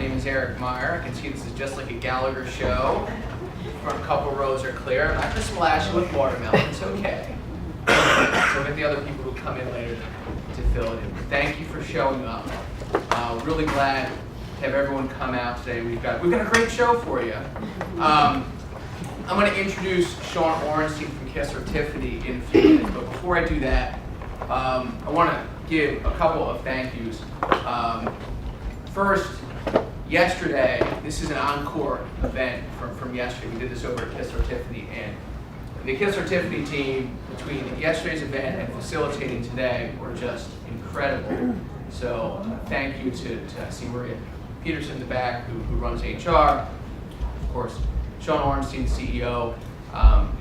name is Meyer. I can see this is just like a Gallagher show. Front couple rows are clear. I'm not going to splash it with watermelon. It's okay. So get the other people who come in later to fill it in. But thank you for showing up. Really glad to have everyone come out today. We've got a great show for you. I'm going to introduce Sean Orenstein from Kistler, Tiffany in a few minutes. But before I do that, I want to give a couple of thank yous. First, yesterday, this is an encore event from yesterday. We did this over at Kistler Tiffany, and the Kistler Tiffany team, between yesterday's event and facilitating today, were just incredible. So thank you to I see Maria Peterson in the back, who runs HR. Of course, Sean Orenstein, CEO.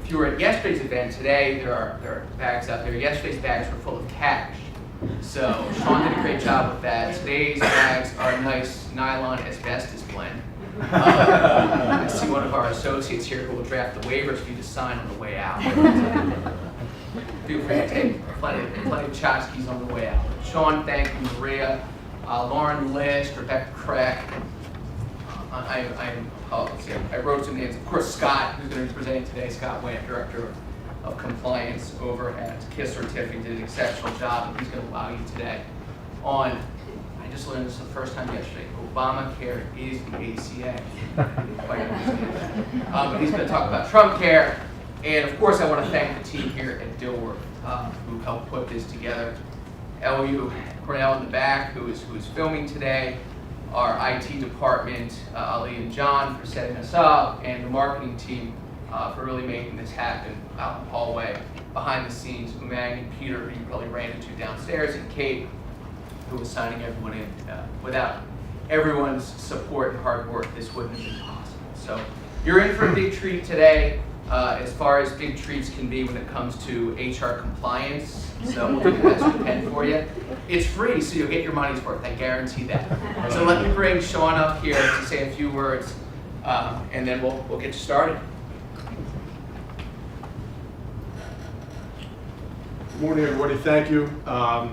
If you were at yesterday's event, today there are bags out there. Yesterday's bags were full of cash. So Sean did a great job with that. Today's bags are a nice nylon asbestos blend. I see one of our associates here who will draft the waivers for you to sign on the way out. Feel free to take plenty of tchotchkes on the way out. Sean, thank you. Maria, Lauren List, Rebecca Crack. I wrote some names. Of course, Scott, who's going to be presenting today, Scott Wham, Director of Compliance over at Kistler Tiffany, did an exceptional job, and he's going to allow you today on, I just learned this for the first time yesterday, Obamacare is the ACA. I didn't quite understand that. But he's going to talk about Trump care, and of course I want to thank the team here at Dilworth who helped put this together. LU Cornell in the back, who is filming today, our IT department, Ali and John for setting us up, and the marketing team for really making this happen out in the hallway. Behind the scenes, Wham and Peter, who you probably ran into downstairs, and Kate, who was signing everyone in. Without everyone's support and hard work, this wouldn't have been possible. So you're in for a big treat today, as far as big treats can be when it comes to HR compliance. So we'll do the best we can for you. It's free, so you'll get your money's worth. I guarantee that. So let me bring Sean up here to say a few words, and then we'll get you started. Good morning, everybody. Thank you. I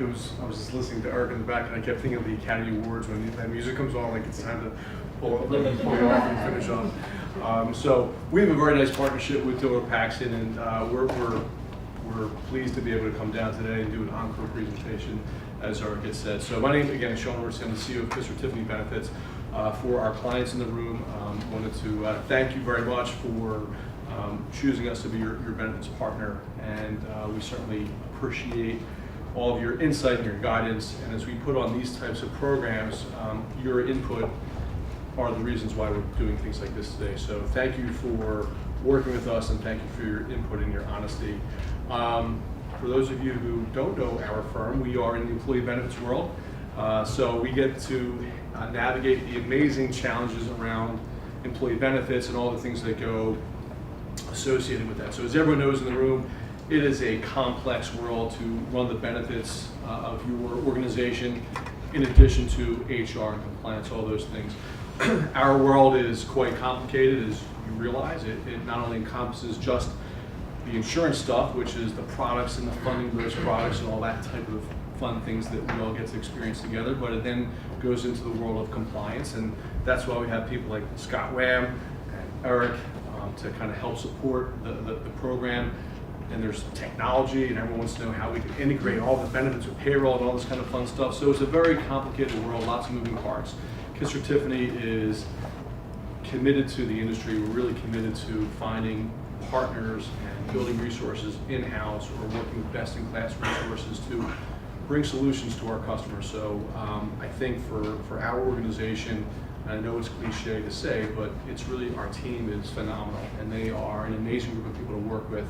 was just listening to Eric in the back, and I kept thinking of the Academy Awards when that music comes on, like it's time to pull you off and finish off. So we have a very nice partnership with Dilworth Paxson, and we're pleased to be able to come down today and do an encore presentation, as Eric had said. So my name, again, is Sean Orenstein. I'm the CEO of Kistler Tiffany Benefits. For our clients in the room, wanted to thank you very much for choosing us to be your benefits partner, and we certainly appreciate all of your insight and your guidance. And as we put on these types of programs, your input are the reasons why we're doing things like this today. So thank you for working with us, and thank you for your input and your honesty. For those of you who don't know our firm, we are in the employee benefits world. So we get to navigate the amazing challenges around employee benefits and all the things that go associated with that. So as everyone knows in the room, it is a complex world to run the benefits of your organization, in addition to HR and compliance, all those things. Our world is quite complicated, as you realize. It not only encompasses just the insurance stuff, which is the products and the funding of those products and all that type of fun things that we all get to experience together, but it then goes into the world of compliance, and that's why we have people like Scott Wham and Eric to kind of help support the program. And there's technology, and everyone wants to know how we can integrate all the benefits with payroll and all this kind of fun stuff. So it's a very complicated world, lots of moving parts. Kistler Tiffany is committed to the industry. We're really committed to finding partners and building resources in-house, or working with best-in-class resources to bring solutions to our customers. So I think for our organization, and I know it's cliche to say, but it's really, our team is phenomenal, and they are an amazing group of people to work with.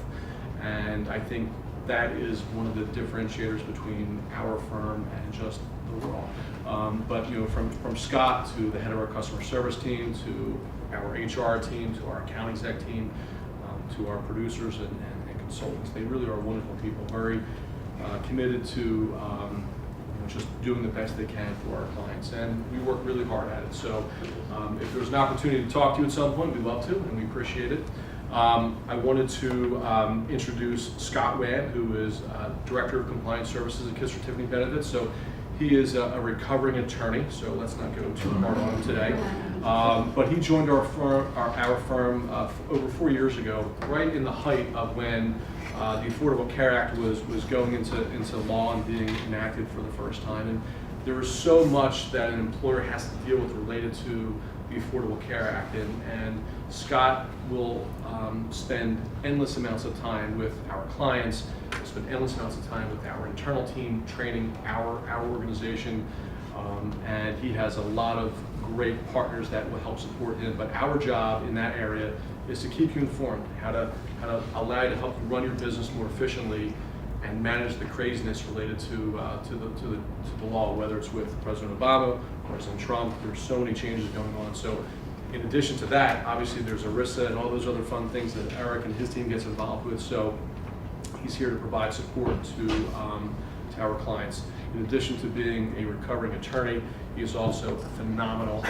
And I think that is one of the differentiators between our firm and just the world. But you know, from Scott to the head of our customer service team, to our HR team, to our account exec team, to our producers and consultants, they really are wonderful people, very committed to just doing the best they can for our clients, and we work really hard at it. So if there's an opportunity to talk to you at some point, we'd love to, and we appreciate it. I wanted to introduce Scott Wham, who is Director of Compliance Services at Kistler Tiffany Benefits. So He is a recovering attorney, so let's not go too hard on him today. But he joined our firm over 4 years ago, right in the height of when the Affordable Care Act was going into law and being enacted for the first time. And there was so much that an employer has to deal with related to the Affordable Care Act. And Scott will spend endless amounts of time with our clients, spend endless amounts of time with our internal team, training our organization, and he has a lot of great partners that will help support him. But our job in that area is to keep you informed, how to allow you to help you run your business more efficiently and manage the craziness related to the law, whether it's with President Obama, President Trump. There's so many changes going on. So in addition to that, obviously there's ERISA and all those other fun things that Eric and his team gets involved with. So he's here to provide support to our clients. In addition to being a recovering attorney, he is also a phenomenal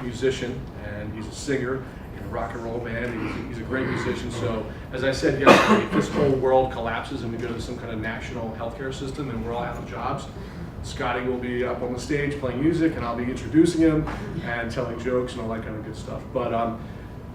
musician, and he's a singer in a rock and roll band. He's a great musician. So as I said yesterday, if this whole world collapses and we go to some kind of national healthcare system and we're all out of jobs, Scotty will be up on the stage playing music, and I'll be introducing him and telling jokes and all that kind of good stuff. But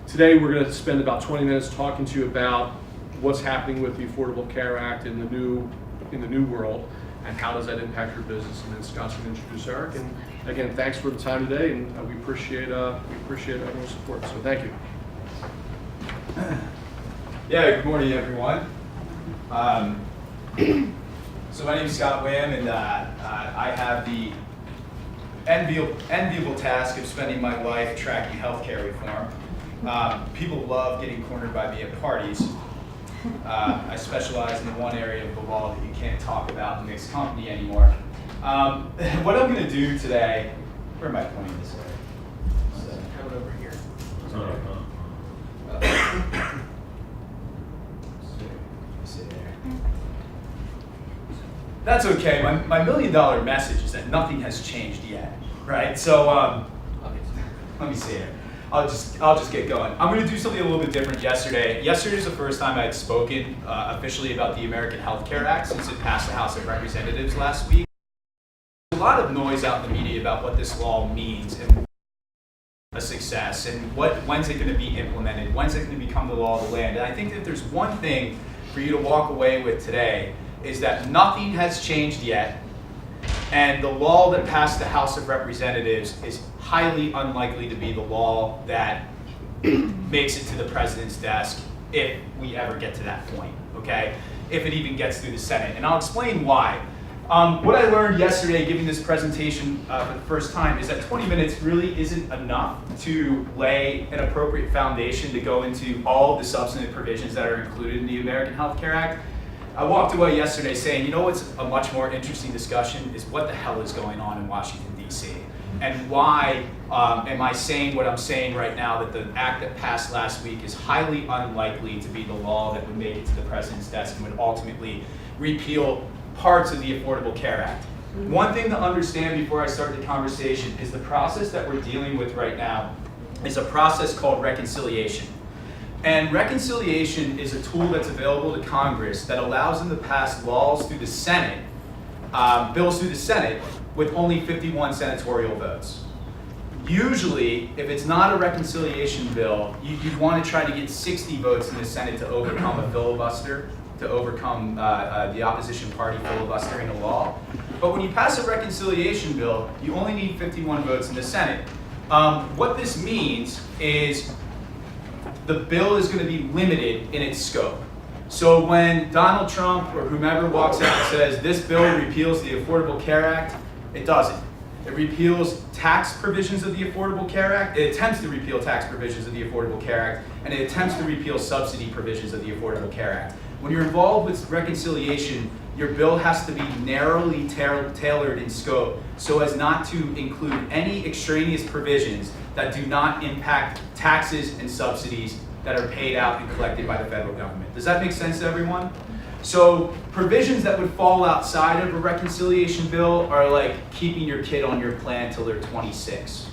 today we're going to spend about 20 minutes talking to you about what's happening with the Affordable Care Act in the new world, and how does that impact your business. And then Scott's going to introduce Eric. And again, thanks for the time today, and we appreciate everyone's support. So thank you. Yeah, good morning, everyone. So my name is Scott Wham, and I have the enviable task of spending my life tracking healthcare reform. People love getting cornered by me at parties. I specialize in the one area of the law that you can't talk about in this company anymore. What I'm going to do today, where am I pointing this way? Coming over here. See there. That's okay. My $1 million message is that nothing has changed yet, right? So let me see here. I'll just get going. I'm going to do something a little bit different yesterday. Yesterday was the first time I had spoken officially about the American Health Care Act since it passed the House of Representatives last week. There's a lot of noise out in the media about what this law means and a success and when's it going to be implemented, when's it going to become the law of the land. And I think that there's one thing for you to walk away with today is that nothing has changed yet, and the law that passed the House of Representatives is highly unlikely to be the law that makes it to the president's desk if we ever get to that point, okay? If it even gets through the Senate. And I'll explain why. What I learned yesterday giving this presentation for the first time is that 20 minutes really isn't enough to lay an appropriate foundation to go into all the substantive provisions that are included in the American Health Care Act. I walked away yesterday saying, you know what's a much more interesting discussion is what the hell is going on in Washington, D.C. And why am I saying what I'm saying right now, that the act that passed last week is highly unlikely to be the law that would make it to the president's desk and would ultimately repeal parts of the Affordable Care Act. One thing to understand before I start the conversation is the process that we're dealing with right now is a process called reconciliation. And reconciliation is a tool that's available to Congress that allows them to pass laws through the Senate, bills through the Senate, with only 51 senatorial votes. Usually, if it's not a reconciliation bill, you'd want to try to get 60 votes in the Senate to overcome a filibuster, to overcome the opposition party filibustering a law. But when you pass a reconciliation bill, you only need 51 votes in the Senate. What this means is the bill is going to be limited in its scope. So when Donald Trump or whomever walks out and says this bill repeals the Affordable Care Act, it doesn't. It repeals tax provisions of the Affordable Care Act. It attempts to repeal tax provisions of the Affordable Care Act, and it attempts to repeal subsidy provisions of the Affordable Care Act. When you're involved with reconciliation, your bill has to be narrowly tailored in scope so as not to include any extraneous provisions that do not impact taxes and subsidies that are paid out and collected by the federal government. Does that make sense to everyone? So provisions that would fall outside of a reconciliation bill are like keeping your kid on your plan till they're 26.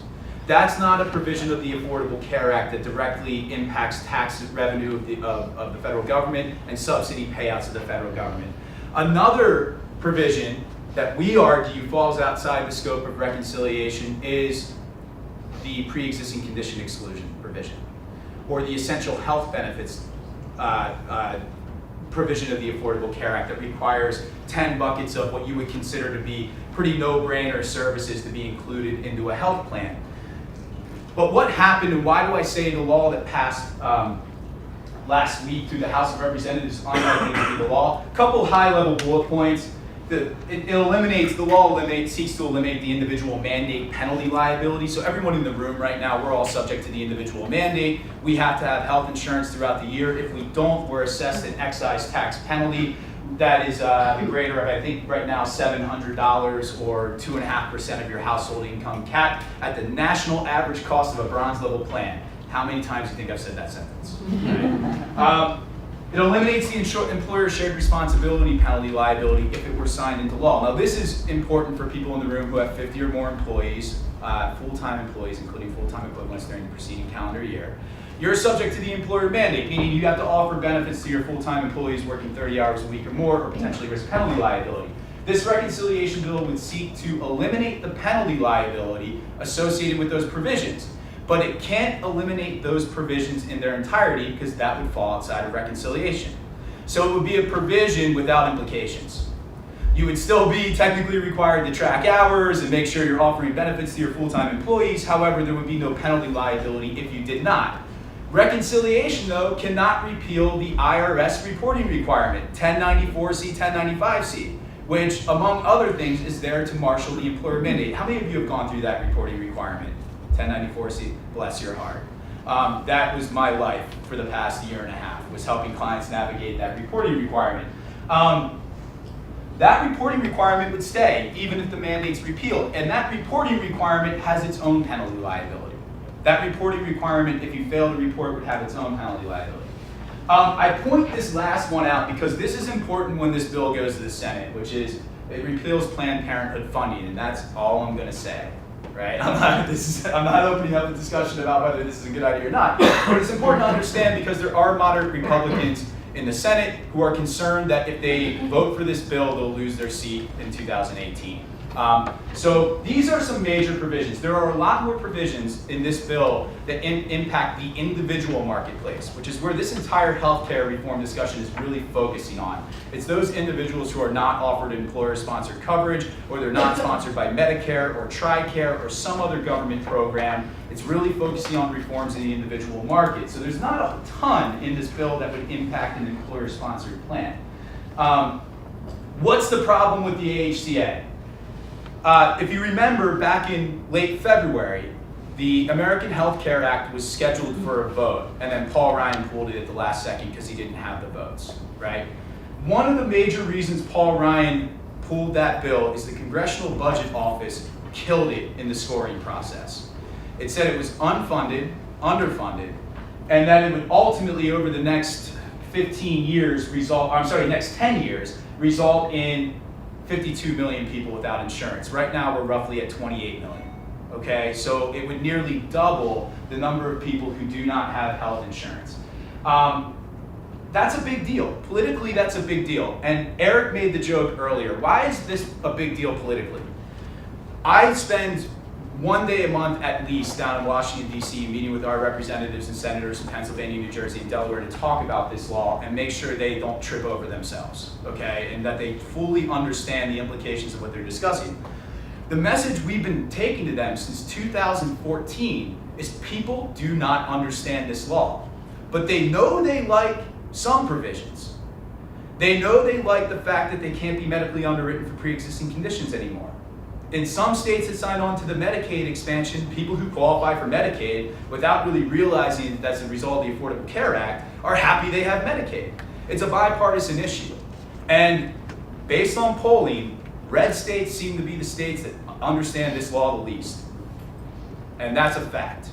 That's not a provision of the Affordable Care Act that directly impacts tax revenue of the federal government and subsidy payouts of the federal government. Another provision that we argue falls outside the scope of reconciliation is the pre-existing condition exclusion provision, or the essential health benefits provision of the Affordable Care Act that requires 10 buckets of what you would consider to be pretty no-brainer services to be included into a health plan. But what happened, and why do I say the law that passed last week through the House of Representatives is unlikely to be the law? A couple high-level bullet points. The law seeks to eliminate the individual mandate penalty liability. So everyone in the room right now, we're all subject to the individual mandate. We have to have health insurance throughout the year. If we don't, we're assessed an excise tax penalty that is the greater of, I think right now, $700 or 2.5% of your household income, capped at the national average cost of a bronze level plan. How many times do you think I've said that sentence? Right? It eliminates the employer shared responsibility penalty liability if it were signed into law. Now this is important for people in the room who have 50 or more employees, full-time employees, including full-time equivalents during the preceding calendar year. You're subject to the employer mandate, meaning you have to offer benefits to your full-time employees working 30 hours a week or more, or potentially risk penalty liability. This reconciliation bill would seek to eliminate the penalty liability associated with those provisions. But it can't eliminate those provisions in their entirety because that would fall outside of reconciliation. So it would be a provision without implications. You would still be technically required to track hours and make sure you're offering benefits to your full-time employees. However, there would be no penalty liability if you did not. Reconciliation, though, cannot repeal the IRS reporting requirement, 1094C, 1095C, which, among other things, is there to marshal the employer mandate. How many of you have gone through that reporting requirement? 1094C, bless your heart. That was my life for the past year and a half, was helping clients navigate that reporting requirement. That reporting requirement would stay even if the mandate's repealed, and that reporting requirement has its own penalty liability. That reporting requirement, if you fail to report, would have its own penalty liability. I point this last one out because this is important when this bill goes to the Senate, which is it repeals Planned Parenthood funding, and that's all I'm going to say. Right? I'm not opening up a discussion about whether this is a good idea or not, but it's important to understand because there are moderate Republicans in the Senate who are concerned that if they vote for this bill, they'll lose their seat in 2018. So these are some major provisions. There are a lot more provisions in this bill that impact the individual marketplace, which is where this entire healthcare reform discussion is really focusing on. It's those individuals who are not offered employer-sponsored coverage, or they're not sponsored by Medicare or TRICARE or some other government program. It's really focusing on reforms in the individual market. So there's not a ton in this bill that would impact an employer-sponsored plan. What's the problem with the AHCA? If you remember, back in late February, the American Health Care Act was scheduled for a vote, and then Paul Ryan pulled it at the last second because he didn't have the votes, right? One of the major reasons Paul Ryan pulled that bill is the Congressional Budget Office killed it in the scoring process. It said it was unfunded, underfunded, and that it would ultimately, over the next 15 years, next 10 years, result in 52 million people without insurance. Right now, we're roughly at 28 million, okay? So it would nearly double the number of people who do not have health insurance. That's a big deal. Politically, that's a big deal. And Eric made the joke earlier. Why is this a big deal politically? I spend one day a month at least down in Washington, D.C., meeting with our representatives and senators in Pennsylvania, New Jersey, and Delaware to talk about this law and make sure they don't trip over themselves, okay? And that they fully understand the implications of what they're discussing. The message we've been taking to them since 2014 is people do not understand this law, but they know they like some provisions. They know they like the fact that they can't be medically underwritten for pre-existing conditions anymore. In some states that signed on to the Medicaid expansion, people who qualify for Medicaid, without really realizing that that's a result of the Affordable Care Act, are happy they have Medicaid. It's a bipartisan issue. And based on polling, red states seem to be the states that understand this law the least. And that's a fact.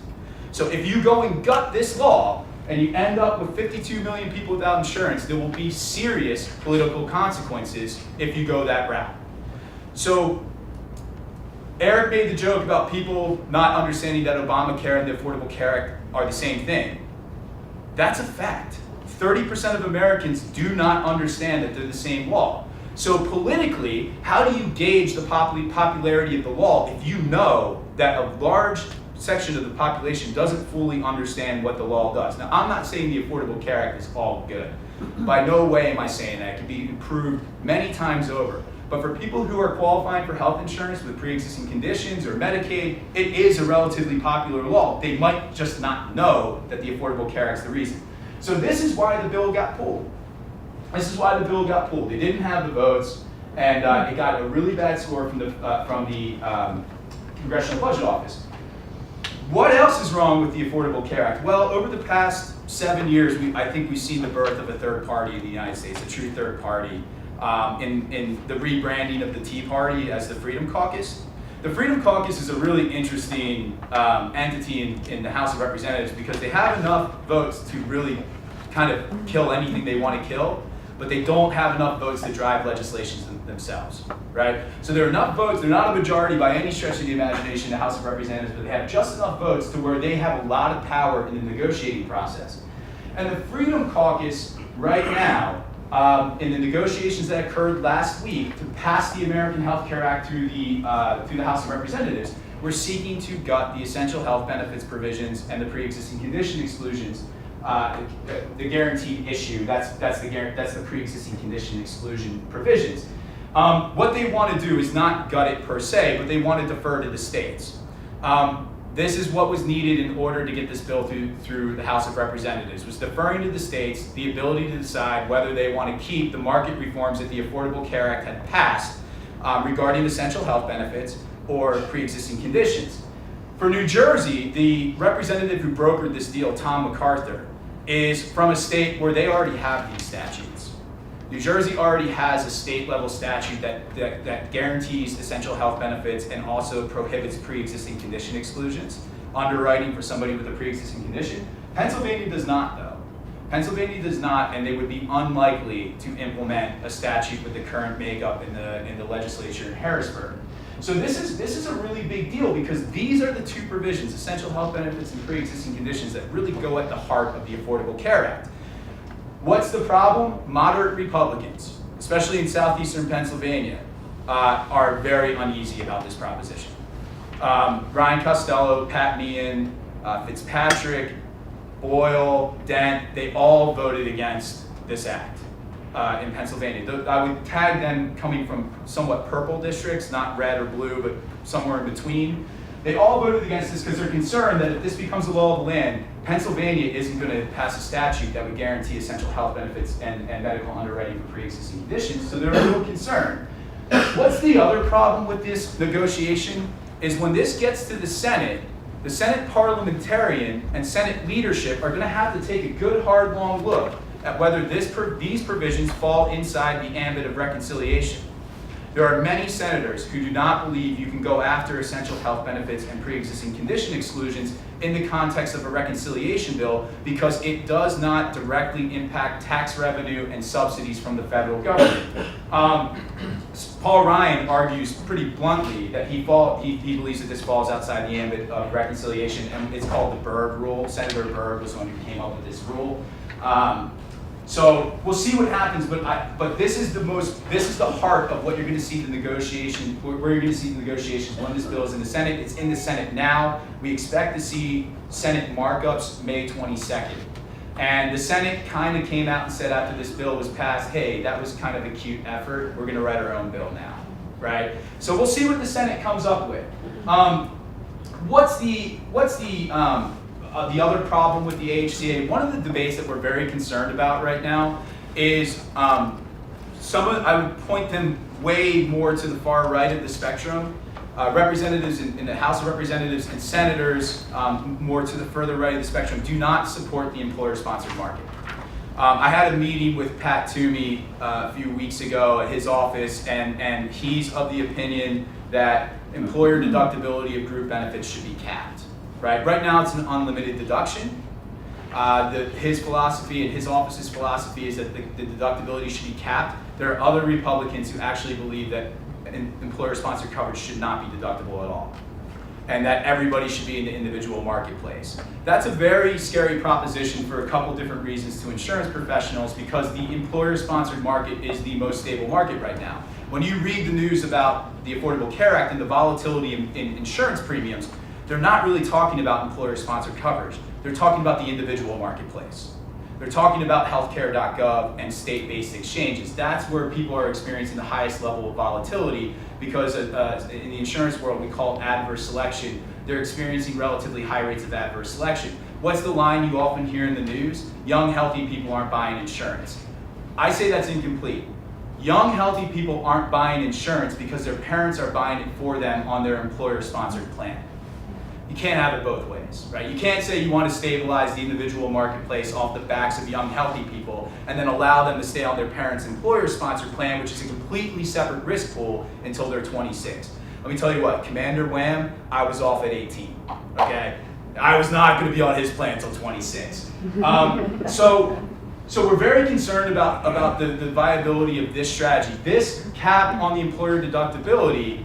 So if you go and gut this law, and you end up with 52 million people without insurance, there will be serious political consequences if you go that route. So Eric made the joke about people not understanding that Obamacare and the Affordable Care Act are the same thing. That's a fact. 30% of Americans do not understand that they're the same law. So politically, how do you gauge the popularity of the law if you know that a large section of the population doesn't fully understand what the law does? Now, I'm not saying the Affordable Care Act is all good. By no way am I saying that. It can be improved many times over. But for people who are qualifying for health insurance with pre-existing conditions or Medicaid, it is a relatively popular law. They might just not know that the Affordable Care Act is the reason. So this is why the bill got pulled. This is why the bill got pulled. They didn't have the votes, and it got a really bad score from the Congressional Budget Office. What else is wrong with the Affordable Care Act? Well, over the past 7 years, I think we've seen the birth of a third party in the United States, a true third party, in the rebranding of the Tea Party as the Freedom Caucus. The Freedom Caucus is a really interesting entity in the House of Representatives because they have enough votes to really kind of kill anything they want to kill, but they don't have enough votes to drive legislations themselves, right? So there are enough votes, they're not a majority by any stretch of the imagination in the House of Representatives, but they have just enough votes to where they have a lot of power in the negotiating process. And the Freedom Caucus right now, in the negotiations that occurred last week to pass the American Health Care Act through the House of Representatives, we're seeking to gut the essential health benefits provisions and the pre-existing condition exclusions. The guaranteed issue, that's the pre-existing condition exclusion provisions. What they want to do is not gut it per se, but they want to defer to the states. This is what was needed in order to get this bill through the House of Representatives, was deferring to the states the ability to decide whether they want to keep the market reforms that the Affordable Care Act had passed regarding essential health benefits or pre-existing conditions. For New Jersey, the representative who brokered this deal, Tom MacArthur, is from a state where they already have these statutes. New Jersey already has a state-level statute that guarantees essential health benefits and also prohibits pre-existing condition exclusions, underwriting for somebody with a pre-existing condition. Pennsylvania does not, though. Pennsylvania does not, and they would be unlikely to implement a statute with the current makeup in the legislature in Harrisburg. So this is a really big deal because these are the two provisions, essential health benefits and pre-existing conditions, that really go at the heart of the Affordable Care Act. What's the problem? Moderate Republicans, especially in southeastern Pennsylvania, are very uneasy about this proposition. Ryan Costello, Pat Meehan, Fitzpatrick, Boyle, Dent, they all voted against this act in Pennsylvania. I would tag them coming from somewhat purple districts, not red or blue, but somewhere in between. They all voted against this because they're concerned that if this becomes a law of the land, Pennsylvania isn't going to pass a statute that would guarantee essential health benefits and medical underwriting for pre-existing conditions, so they're a little concerned. What's the other problem with this negotiation is when this gets to the Senate parliamentarian and Senate leadership are going to have to take a good, hard, long look at whether these provisions fall inside the ambit of reconciliation. There are many senators who do not believe you can go after essential health benefits and pre-existing condition exclusions in the context of a reconciliation bill because it does not directly impact tax revenue and subsidies from the federal government. Paul Ryan argues pretty bluntly that he believes that this falls outside the ambit of reconciliation, and it's called the Berg rule. Senator Berg was the one who came up with this rule. So we'll see what happens, but this is the heart of what you're going to see the negotiation, where you're going to see the negotiations when this bill is in the Senate. It's in the Senate now. We expect to see Senate markups May 22nd. And the Senate kind of came out and said after this bill was passed, hey, that was kind of a cute effort. We're going to write our own bill now, right? So we'll see what the Senate comes up with. What's the other problem with the AHCA? One of the debates that we're very concerned about right now is I would point them way more to the far right of the spectrum. Representatives in the House of Representatives and senators more to the further right of the spectrum do not support the employer-sponsored market. I had a meeting with Pat Toomey a few weeks ago at his office, and he's of the opinion that employer deductibility of group benefits should be capped. Right now it's an unlimited deduction. His philosophy and his office's philosophy is that the deductibility should be capped. There are other Republicans who actually believe that employer-sponsored coverage should not be deductible at all. and that everybody should be in the individual marketplace. That's a very scary proposition for a couple different reasons to insurance professionals, because the employer-sponsored market is the most stable market right now. When you read the news about the Affordable Care Act and the volatility in insurance premiums, they're not really talking about employer-sponsored coverage. They're talking about the individual marketplace. They're talking about healthcare.gov and state-based exchanges. That's where people are experiencing the highest level of volatility, because in the insurance world we call it adverse selection. They're experiencing relatively high rates of adverse selection. What's the line you often hear in the news? Young, healthy people aren't buying insurance. I say that's incomplete. Young, healthy people aren't buying insurance because their parents are buying it for them on their employer-sponsored plan. You can't have it both ways, right? You can't say you want to stabilize the individual marketplace off the backs of young, healthy people and then allow them to stay on their parents' employer-sponsored plan, which is a completely separate risk pool, until they're 26. Let me tell you what, Commander Wham, I was off at 18, okay? I was not going to be on his plan until 26. So we're very concerned about the viability of this strategy. This cap on the employer deductibility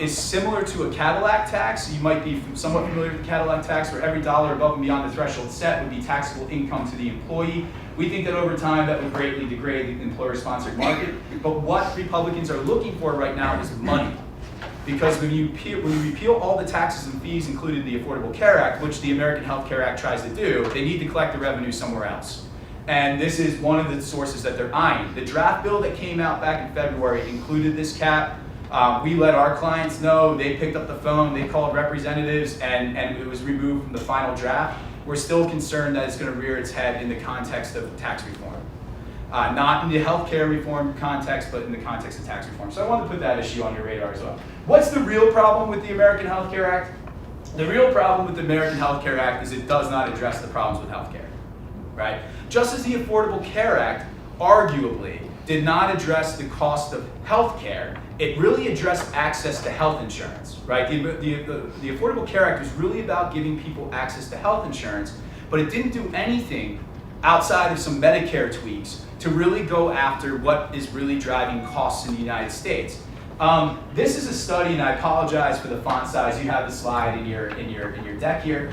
is similar to a Cadillac tax. You might be somewhat familiar with the Cadillac tax, where every dollar above and beyond the threshold set would be taxable income to the employee. We think that over time that would greatly degrade the employer-sponsored market. But what Republicans are looking for right now is money. Because when you repeal all the taxes and fees included in the Affordable Care Act, which the American Health Care Act tries to do, they need to collect the revenue somewhere else. And this is one of the sources that they're eyeing. The draft bill that came out back in February included this cap. We let our clients know, they picked up the phone, they called representatives, and it was removed from the final draft. We're still concerned that it's going to rear its head in the context of tax reform. Not in the healthcare reform context, but in the context of tax reform. So I want to put that issue on your radar as well. What's the real problem with the American Health Care Act? The real problem with the American Health Care Act is it does not address the problems with healthcare, right? Just as the Affordable Care Act arguably did not address the cost of healthcare, it really addressed access to health insurance, right? The Affordable Care Act was really about giving people access to health insurance, but it didn't do anything outside of some Medicare tweaks to really go after what is really driving costs in the United States. This is a study, and I apologize for the font size. You have the slide in your deck here.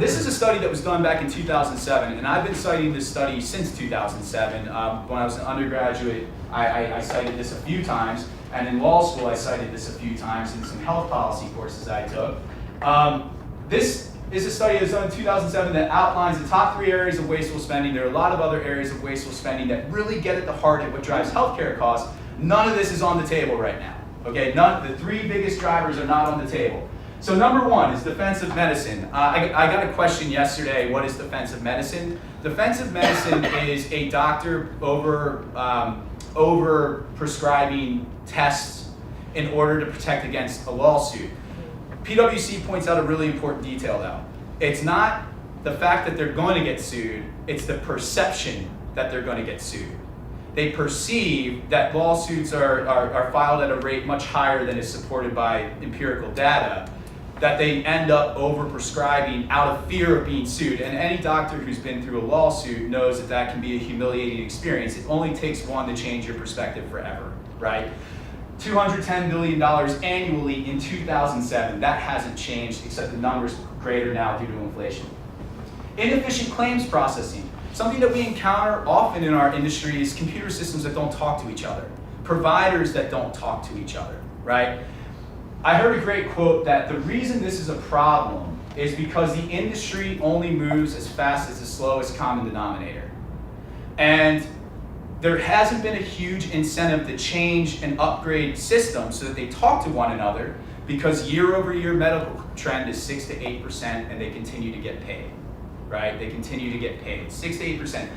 This is a study that was done back in 2007, and I've been citing this study since 2007. When I was an undergraduate, I cited this a few times, and in law school I cited this a few times in some health policy courses I took. This is a study that was done in 2007 that outlines the top 3 areas of wasteful spending. There are a lot of other areas of wasteful spending that really get at the heart of what drives healthcare costs. None of this is on the table right now, okay? The 3 biggest drivers are not on the table. So number 1 is defensive medicine. I got a question yesterday, what is defensive medicine? Defensive medicine is a doctor over prescribing tests in order to protect against a lawsuit. PwC points out a really important detail though. It's not the fact that they're going to get sued, it's the perception that they're going to get sued. They perceive that lawsuits are filed at a rate much higher than is supported by empirical data, that they end up over-prescribing out of fear of being sued. And any doctor who's been through a lawsuit knows that that can be a humiliating experience. It only takes one to change your perspective forever, right? $210 billion annually in 2007. That hasn't changed, except the number's greater now due to inflation. Inefficient claims processing. Something that we encounter often in our industry is computer systems that don't talk to each other, providers that don't talk to each other, right? I heard a great quote that the reason this is a problem is because the industry only moves as fast as the slowest common denominator. And there hasn't been a huge incentive to change and upgrade systems so that they talk to one another, because year-over-year medical trend is 6 to 8%, and they continue to get paid, right? They continue to get paid, 6 to 8%.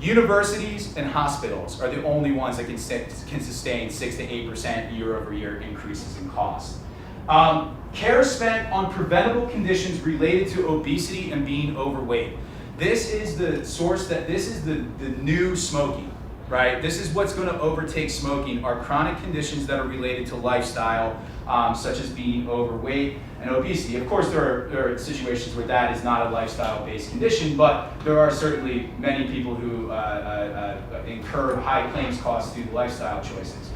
Universities and hospitals are the only ones that can sustain 6 to 8% year-over-year increases in cost. Care spent on preventable conditions related to obesity and being overweight. This is the source this is the new smoking. Right? This is what's going to overtake smoking, are chronic conditions that are related to lifestyle, such as being overweight and obesity. Of course, there are situations where that is not a lifestyle-based condition, but there are certainly many people who incur high claims costs due to lifestyle choices.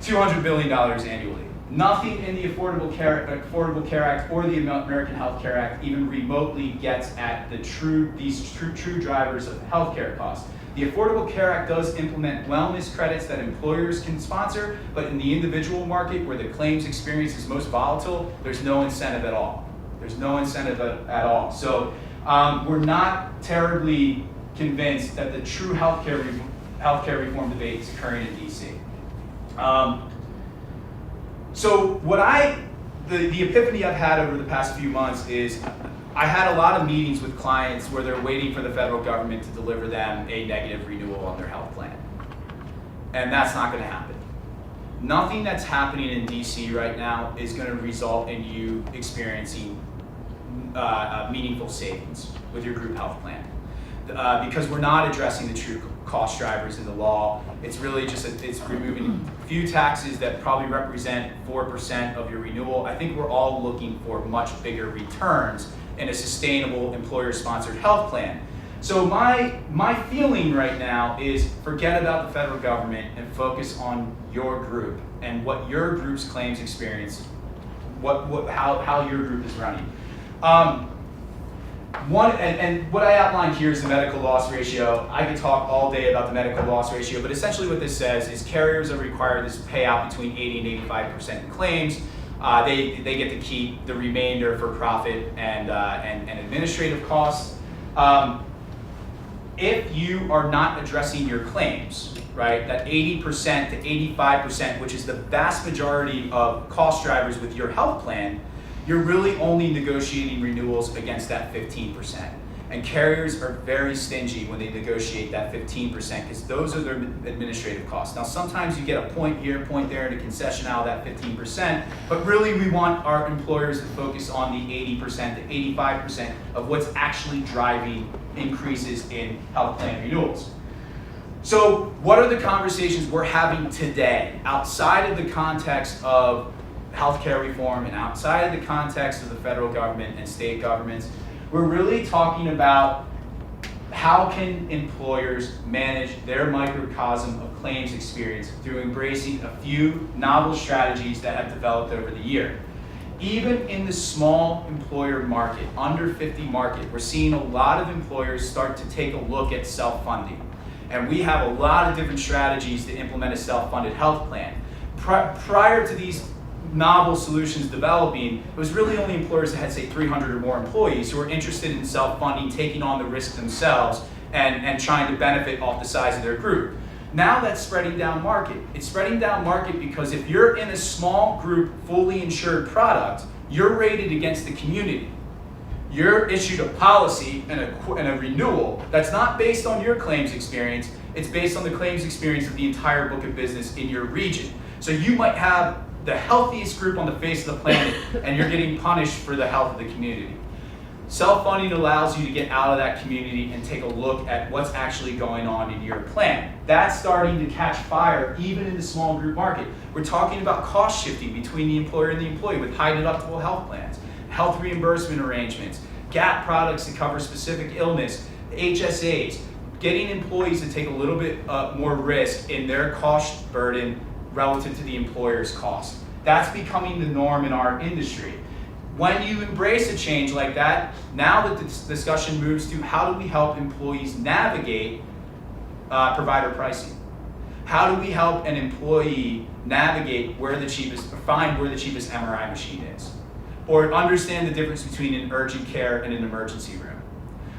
$200 billion annually. Nothing in the Affordable Care Act or the American Health Care Act even remotely gets at these true drivers of healthcare costs. The Affordable Care Act does implement wellness credits that employers can sponsor, but in the individual market where the claims experience is most volatile, there's no incentive at all. There's no incentive at all. So we're not terribly convinced that the true healthcare reform debate is occurring in DC. So the epiphany I've had over the past few months is I had a lot of meetings with clients where they're waiting for the federal government to deliver them a negative renewal on their health plan. And that's not going to happen. Nothing that's happening in DC right now is going to result in you experiencing meaningful savings with your group health plan. Because we're not addressing the true cost drivers in the law. It's really just, it's removing a few taxes that probably represent 4% of your renewal. I think we're all looking for much bigger returns in a sustainable employer-sponsored health plan. So my feeling right now is forget about the federal government and focus on your group and what your group's claims experience, how your group is running. And what I outlined here is the medical loss ratio. I could talk all day about the medical loss ratio, but essentially what this says is carriers are required to pay out between 80 and 85% in claims. They get to keep the remainder for profit and administrative costs. If you are not addressing your claims, right, that 80% to 85%, which is the vast majority of cost drivers with your health plan, you're really only negotiating renewals against that 15%. And carriers are very stingy when they negotiate that 15% because those are their administrative costs. Now, sometimes you get a point here, a point there, and a concession out of that 15%, but really we want our employers to focus on the 80% to 85% of what's actually driving increases in health plan renewals. So what are the conversations we're having today outside of the context of healthcare reform and outside of the context of the federal government and state governments? We're really talking about how can employers manage their microcosm of claims experience through embracing a few novel strategies that have developed over the year. Even in the small employer market, under 50 market, we're seeing a lot of employers start to take a look at self-funding. And we have a lot of different strategies to implement a self-funded health plan. Prior to these novel solutions developing, it was really only employers that had, say, 300 or more employees who were interested in self-funding, taking on the risk themselves, and trying to benefit off the size of their group. Now that's spreading down market. It's spreading down market because if you're in a small group, fully insured product, you're rated against the community. You're issued a policy and a renewal that's not based on your claims experience, it's based on the claims experience of the entire book of business in your region. So you might have the healthiest group on the face of the planet, and you're getting punished for the health of the community. Self-funding allows you to get out of that community and take a look at what's actually going on in your plan. That's starting to catch fire even in the small group market. We're talking about cost shifting between the employer and the employee with high deductible health plans, health reimbursement arrangements, gap products to cover specific illness, HSAs, getting employees to take a little bit more risk in their cost burden relative to the employer's cost. That's becoming the norm in our industry. When you embrace a change like that, now that the discussion moves to how do we help employees navigate provider pricing? How do we help an employee navigate find where the cheapest MRI machine is? Or understand the difference between an urgent care and an emergency room?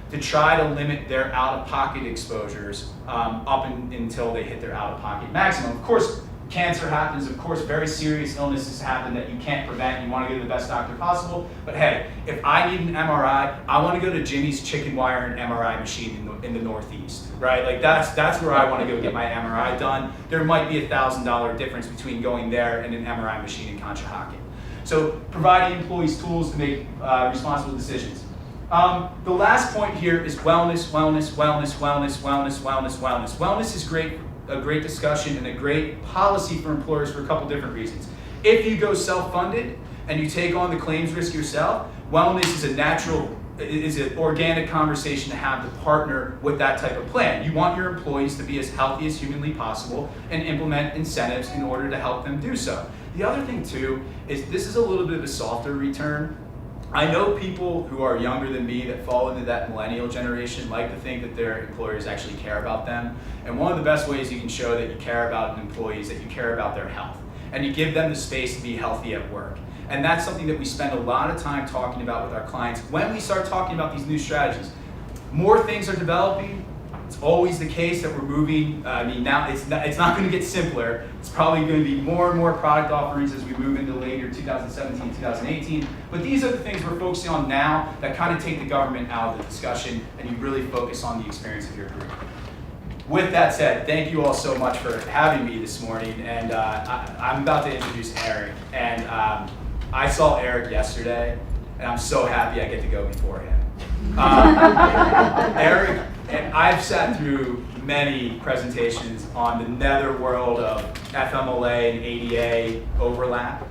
To try to limit their out-of-pocket exposures up until they hit their out-of-pocket maximum. Of course, cancer happens, of course, very serious illnesses happen that you can't prevent. You want to go to the best doctor possible. But hey, if I need an MRI, I want to go to Jimmy's Chicken Wire and MRI machine in the Northeast, right? Like that's where I want to go get my MRI done. There might be $1,000 difference between going there and an MRI machine in Conshohocken. So providing employees tools to make responsible decisions. The last point here is wellness, wellness, wellness, wellness, wellness, wellness, wellness. Wellness is a great discussion and a great policy for employers for a couple different reasons. If you go self-funded and you take on the claims risk yourself, wellness is an organic conversation to have to partner with that type of plan. You want your employees to be as healthy as humanly possible and implement incentives in order to help them do so. The other thing too is this is a little bit of a softer return. I know people who are younger than me that fall into that millennial generation like to think that their employers actually care about them. And one of the best ways you can show that you care about an employee is that you care about their health. And you give them the space to be healthy at work. And that's something that we spend a lot of time talking about with our clients when we start talking about these new strategies. More things are developing. It's always the case that we're moving. Now it's not going to get simpler. It's probably going to be more and more product offerings as we move into later 2017, 2018. But these are the things we're focusing on now that kind of take the government out of the discussion, and you really focus on the experience of your group. With that said, thank you all so much for having me this morning. And I'm about to introduce Eric. And I saw Eric yesterday, and I'm so happy I get to go before him. Eric, and I've sat through many presentations on the netherworld of FMLA and ADA overlap.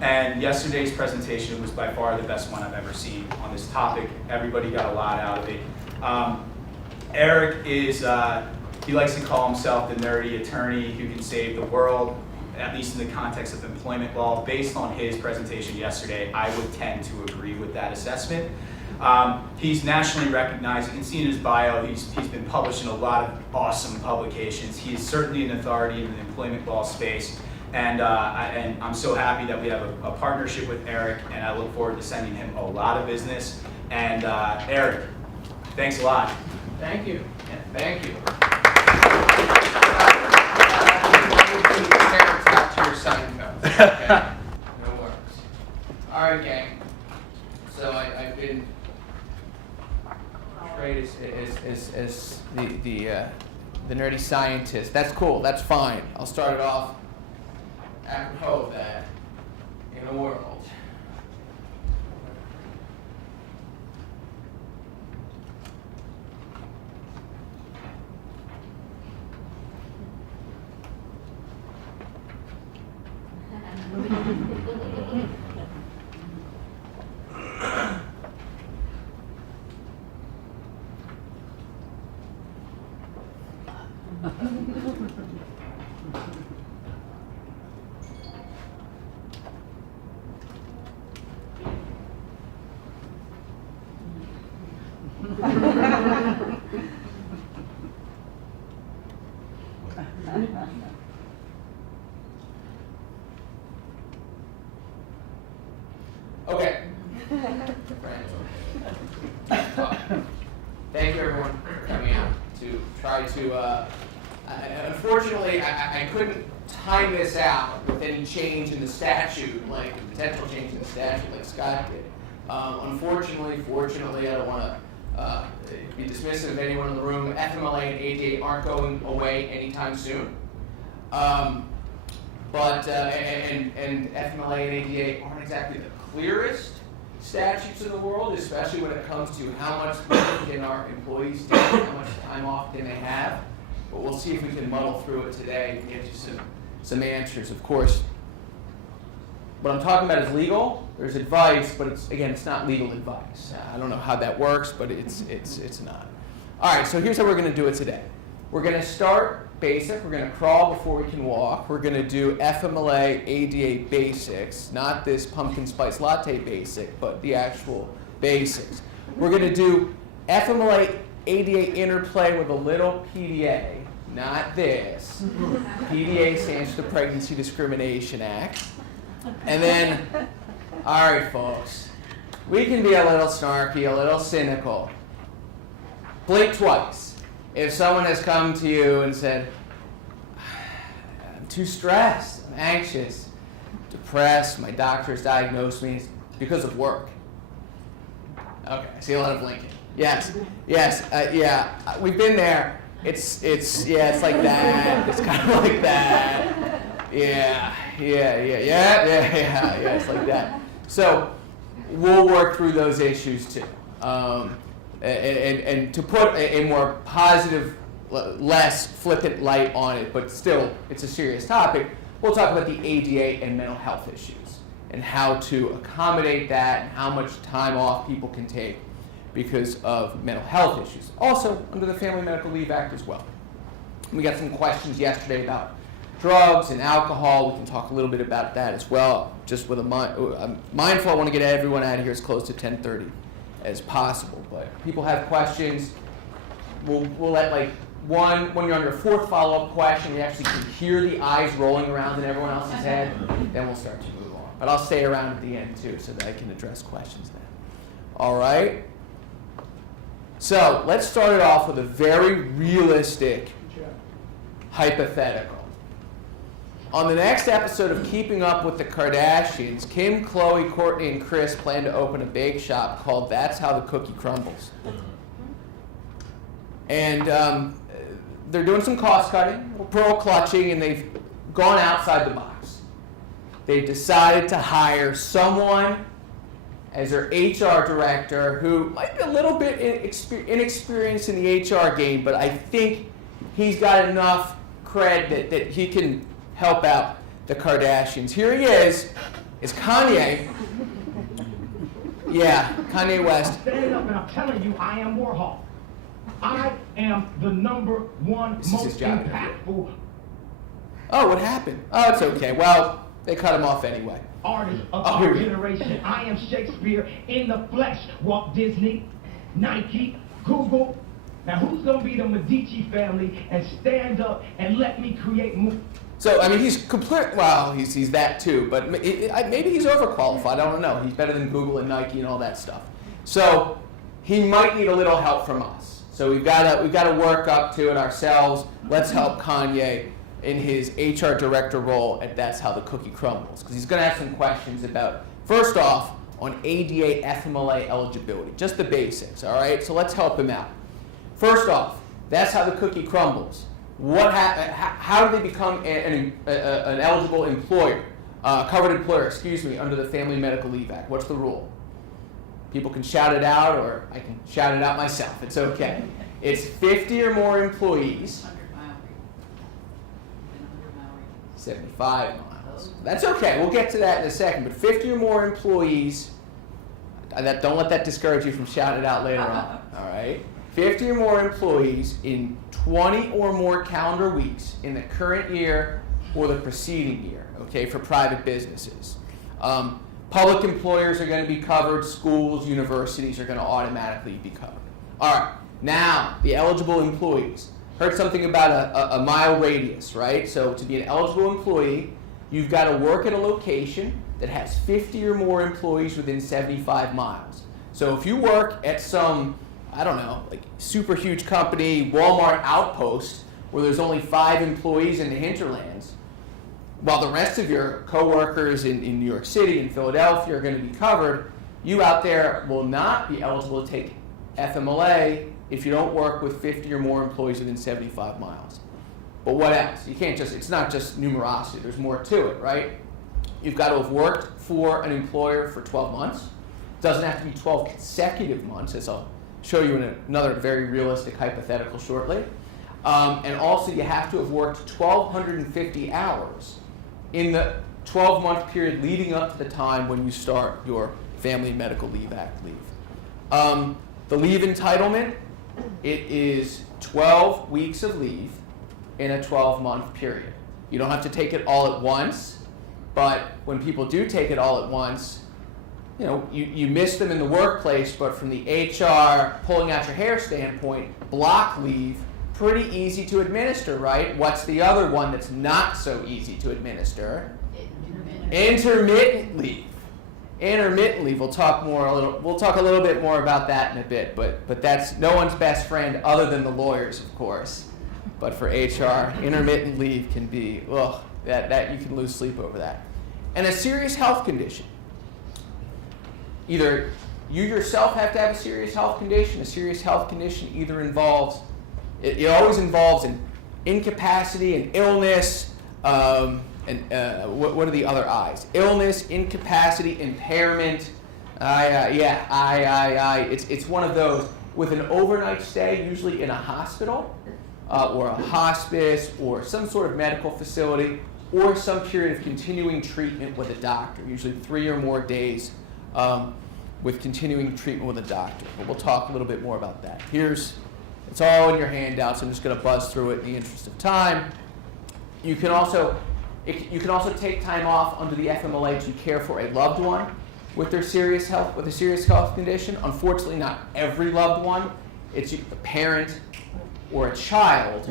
And yesterday's presentation was by far the best one I've ever seen on this topic. Everybody got a lot out of it. Eric is, he likes to call himself the nerdy attorney who can save the world, at least in the context of employment law. Based on his presentation yesterday, I would tend to agree with that assessment. He's nationally recognized. You can see in his bio, he's been published in a lot of awesome publications. He is certainly an authority in the employment law space. And I'm so happy that we have a partnership with Eric, and I look forward to sending him a lot of business. And Eric, thanks a lot. Thank you. Yeah, thank you. To your Seinfeld. Okay. No worries. All right, gang. So I've been portrayed as the nerdy scientist. That's cool. That's fine. I'll start it off apropos of that. In a world okay. Thank you everyone for coming out to try to, unfortunately I couldn't time this out with any change in the statute, like a potential change in the statute like Scott did. Unfortunately, fortunately, I don't want to be dismissive of anyone in the room. FMLA and ADA aren't going away anytime soon. And FMLA and ADA aren't exactly the clearest statutes in the world, especially when it comes to how much leave can our employees take, how much time off can they have. But we'll see if we can muddle through it today and get you some answers. Of course, what I'm talking about is legal. There's advice, but it's not legal advice. I don't know how that works, but it's not. All right, so here's how we're going to do it today. We're going to start basic. We're going to crawl before we can walk. We're going to do FMLA ADA basics, not this pumpkin spice latte basic, but the actual basics. We're going to do FMLA ADA interplay with a little PDA, not this. PDA stands for the Pregnancy Discrimination Act. And then, all right, folks, we can be a little snarky, a little cynical. Blink twice. If someone has come to you and said, I'm too stressed, I'm anxious, depressed, my doctor has diagnosed me because of work. Okay, I see a lot of blinking. Yes, yeah, we've been there. It's like that. It's kind of like that. Yeah, it's like that. So we'll work through those issues too. And to put a more positive, less flippant light on it, but still it's a serious topic, we'll talk about the ADA and mental health issues and how to accommodate that and how much time off people can take because of mental health issues. Also under the Family Medical Leave Act as well. We got some questions yesterday about drugs and alcohol. We can talk a little bit about that as well. Just with I'm mindful I want to get everyone out of here as close to 10:30 as possible. But if people have questions, we'll let when you're on your fourth follow-up question, you actually can hear the eyes rolling around in everyone else's head, then we'll start to move on. But I'll stay around at the end too so that I can address questions then. All right? So let's start it off with a very realistic hypothetical. On the next episode of Keeping Up with the Kardashians, Kim, Khloe, Kourtney, and Kris plan to open a bake shop called That's How the Cookie Crumbles. And they're doing some cost cutting, pearl clutching, and they've gone outside the box. They've decided to hire someone as their HR director who might be a little bit inexperienced in the HR game, but I think he's got enough cred that he can help out the Kardashians. Here he is Kanye. Yeah, Kanye West. Stand up and I'm telling you, I am Warhol. I am the #1 most impactful Oh, what happened? Oh, it's okay. Well, they cut him off anyway. artist of our generation. I am Shakespeare in the flesh. Walt Disney, Nike, Google. Now, who's going to be the Medici family and stand up and let me create movies? So, I mean, he's he's that too, but maybe he's overqualified. I don't know. He's better than Google and Nike and all that stuff. So, he might need a little help from us. So, we've got to work up to it ourselves. Let's help Kanye in his HR director role at That's How the Cookie Crumbles, because he's going to have some questions about, first off, on ADA FMLA eligibility, just the basics, all right? So, let's help him out. First off, That's How the Cookie Crumbles. What happened? How do they become an eligible employer, covered employer, under the Family Medical Leave Act? What's the rule? People can shout it out, or I can shout it out myself. It's okay. It's 50 or more employees. 75 miles. That's okay. We'll get to that in a second. But 50 or more employees. Don't let that discourage you from shouting it out later on. All right. 50 or more employees in 20 or more calendar weeks in the current year or the preceding year, okay, for private businesses. Public employers are going to be covered. Schools, universities are going to automatically be covered. All right, now the eligible employees. Heard something about a mile radius, right? So to be an eligible employee, you've got to work at a location that has 50 or more employees within 75 miles. So if you work at some, I don't know, like super huge company, Walmart outpost, where there's only 5 employees in the hinterlands, while the rest of your coworkers in New York City and Philadelphia are going to be covered, you out there will not be eligible to take FMLA if you don't work with 50 or more employees within 75 miles. But what else? You can't just, it's not just numerosity, there's more to it, right? You've got to have worked for an employer for 12 months. It doesn't have to be 12 consecutive months, as I'll show you in another very realistic hypothetical shortly. And also you have to have worked 1,250 hours in the 12-month period leading up to the time when you start your Family Medical Leave Act leave. The leave entitlement, it is 12 weeks of leave in a 12-month period. You don't have to take it all at once, but when people do take it all at once, you know, you miss them in the workplace, but from the HR pulling out your hair standpoint, block leave, pretty easy to administer, right? What's the other one that's not so easy to administer? Intermittent leave. Intermittent leave. We'll talk a little bit more about that in a bit, but that's no one's best friend other than the lawyers, of course. But for HR, intermittent leave can be, that you can lose sleep over that. And a serious health condition. Either you yourself have to have a serious health condition. A serious health condition either involves, it always involves an incapacity, an illness, and what are the other I's? Illness, incapacity, impairment. It's one of those with an overnight stay, usually in a hospital, or a hospice, or some sort of medical facility, or some period of continuing treatment with a doctor, usually 3 or more days with continuing treatment with a doctor. But we'll talk a little bit more about that. It's all in your handouts. I'm just going to buzz through it in the interest of time. You can also take time off under the FMLA to care for a loved one with a serious health condition. Unfortunately, not every loved one. It's a parent or a child.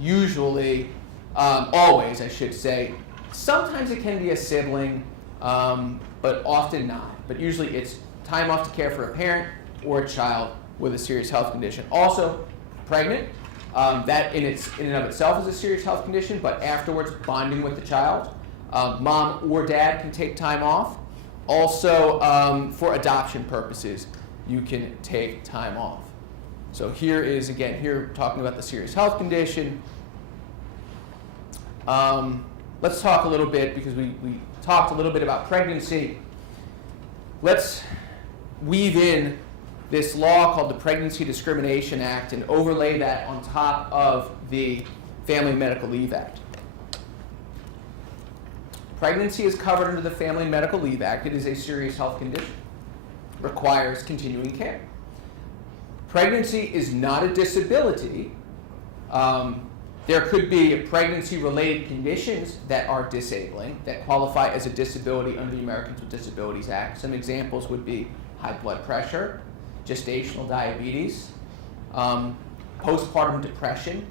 Usually, always, I should say. Sometimes it can be a sibling, but often not. But usually, it's time off to care for a parent or a child with a serious health condition. Also, pregnant. That in and of itself is a serious health condition, but afterwards, bonding with the child. Mom or dad can take time off. Also, for adoption purposes, you can take time off. So here is, again, here talking about the serious health condition. Let's talk a little bit, because we talked a little bit about pregnancy. Let's weave in this law called the Pregnancy Discrimination Act and overlay that on top of the Family Medical Leave Act. Pregnancy is covered under the Family Medical Leave Act. It is a serious health condition. Requires continuing care. Pregnancy is not a disability. There could be pregnancy-related conditions that are disabling, that qualify as a disability under the Americans with Disabilities Act. Some examples would be high blood pressure, gestational diabetes, postpartum depression.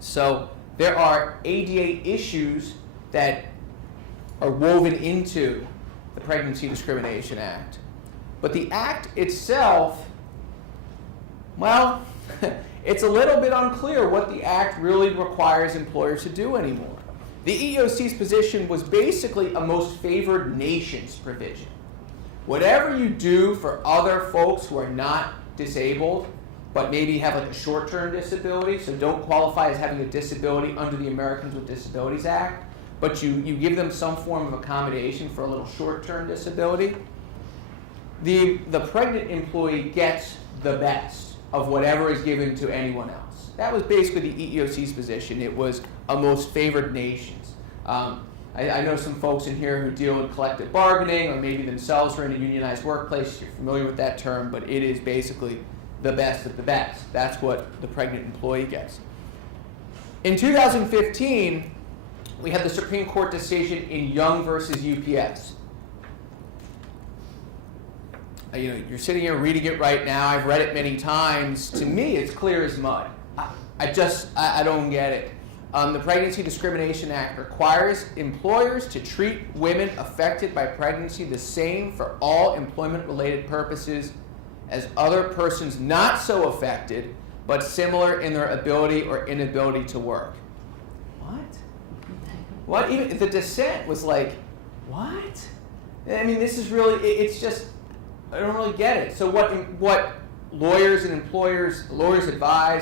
So there are ADA issues that are woven into the Pregnancy Discrimination Act. But the Act itself, well, it's a little bit unclear what the Act really requires employers to do anymore. The EEOC's position was basically a most favored nations provision. Whatever you do for other folks who are not disabled, but maybe have like a short-term disability, so don't qualify as having a disability under the Americans with Disabilities Act, but you give them some form of accommodation for a little short-term disability, the pregnant employee gets the best of whatever is given to anyone else. That was basically the EEOC's position. It was a most favored nations. I know some folks in here who deal in collective bargaining, or maybe themselves are in a unionized workplace. You're familiar with that term, but it is basically the best of the best. That's what the pregnant employee gets. In 2015, we had the Supreme Court decision in Young versus UPS. You're sitting here reading it right now. I've read it many times. To me, it's clear as mud. I don't get it. The Pregnancy Discrimination Act requires employers to treat women affected by pregnancy the same for all employment-related purposes as other persons not so affected, but similar in their ability or inability to work. What? Even the dissent was like, what? I mean, this is really, it's just, I don't really get it. So what lawyers advise,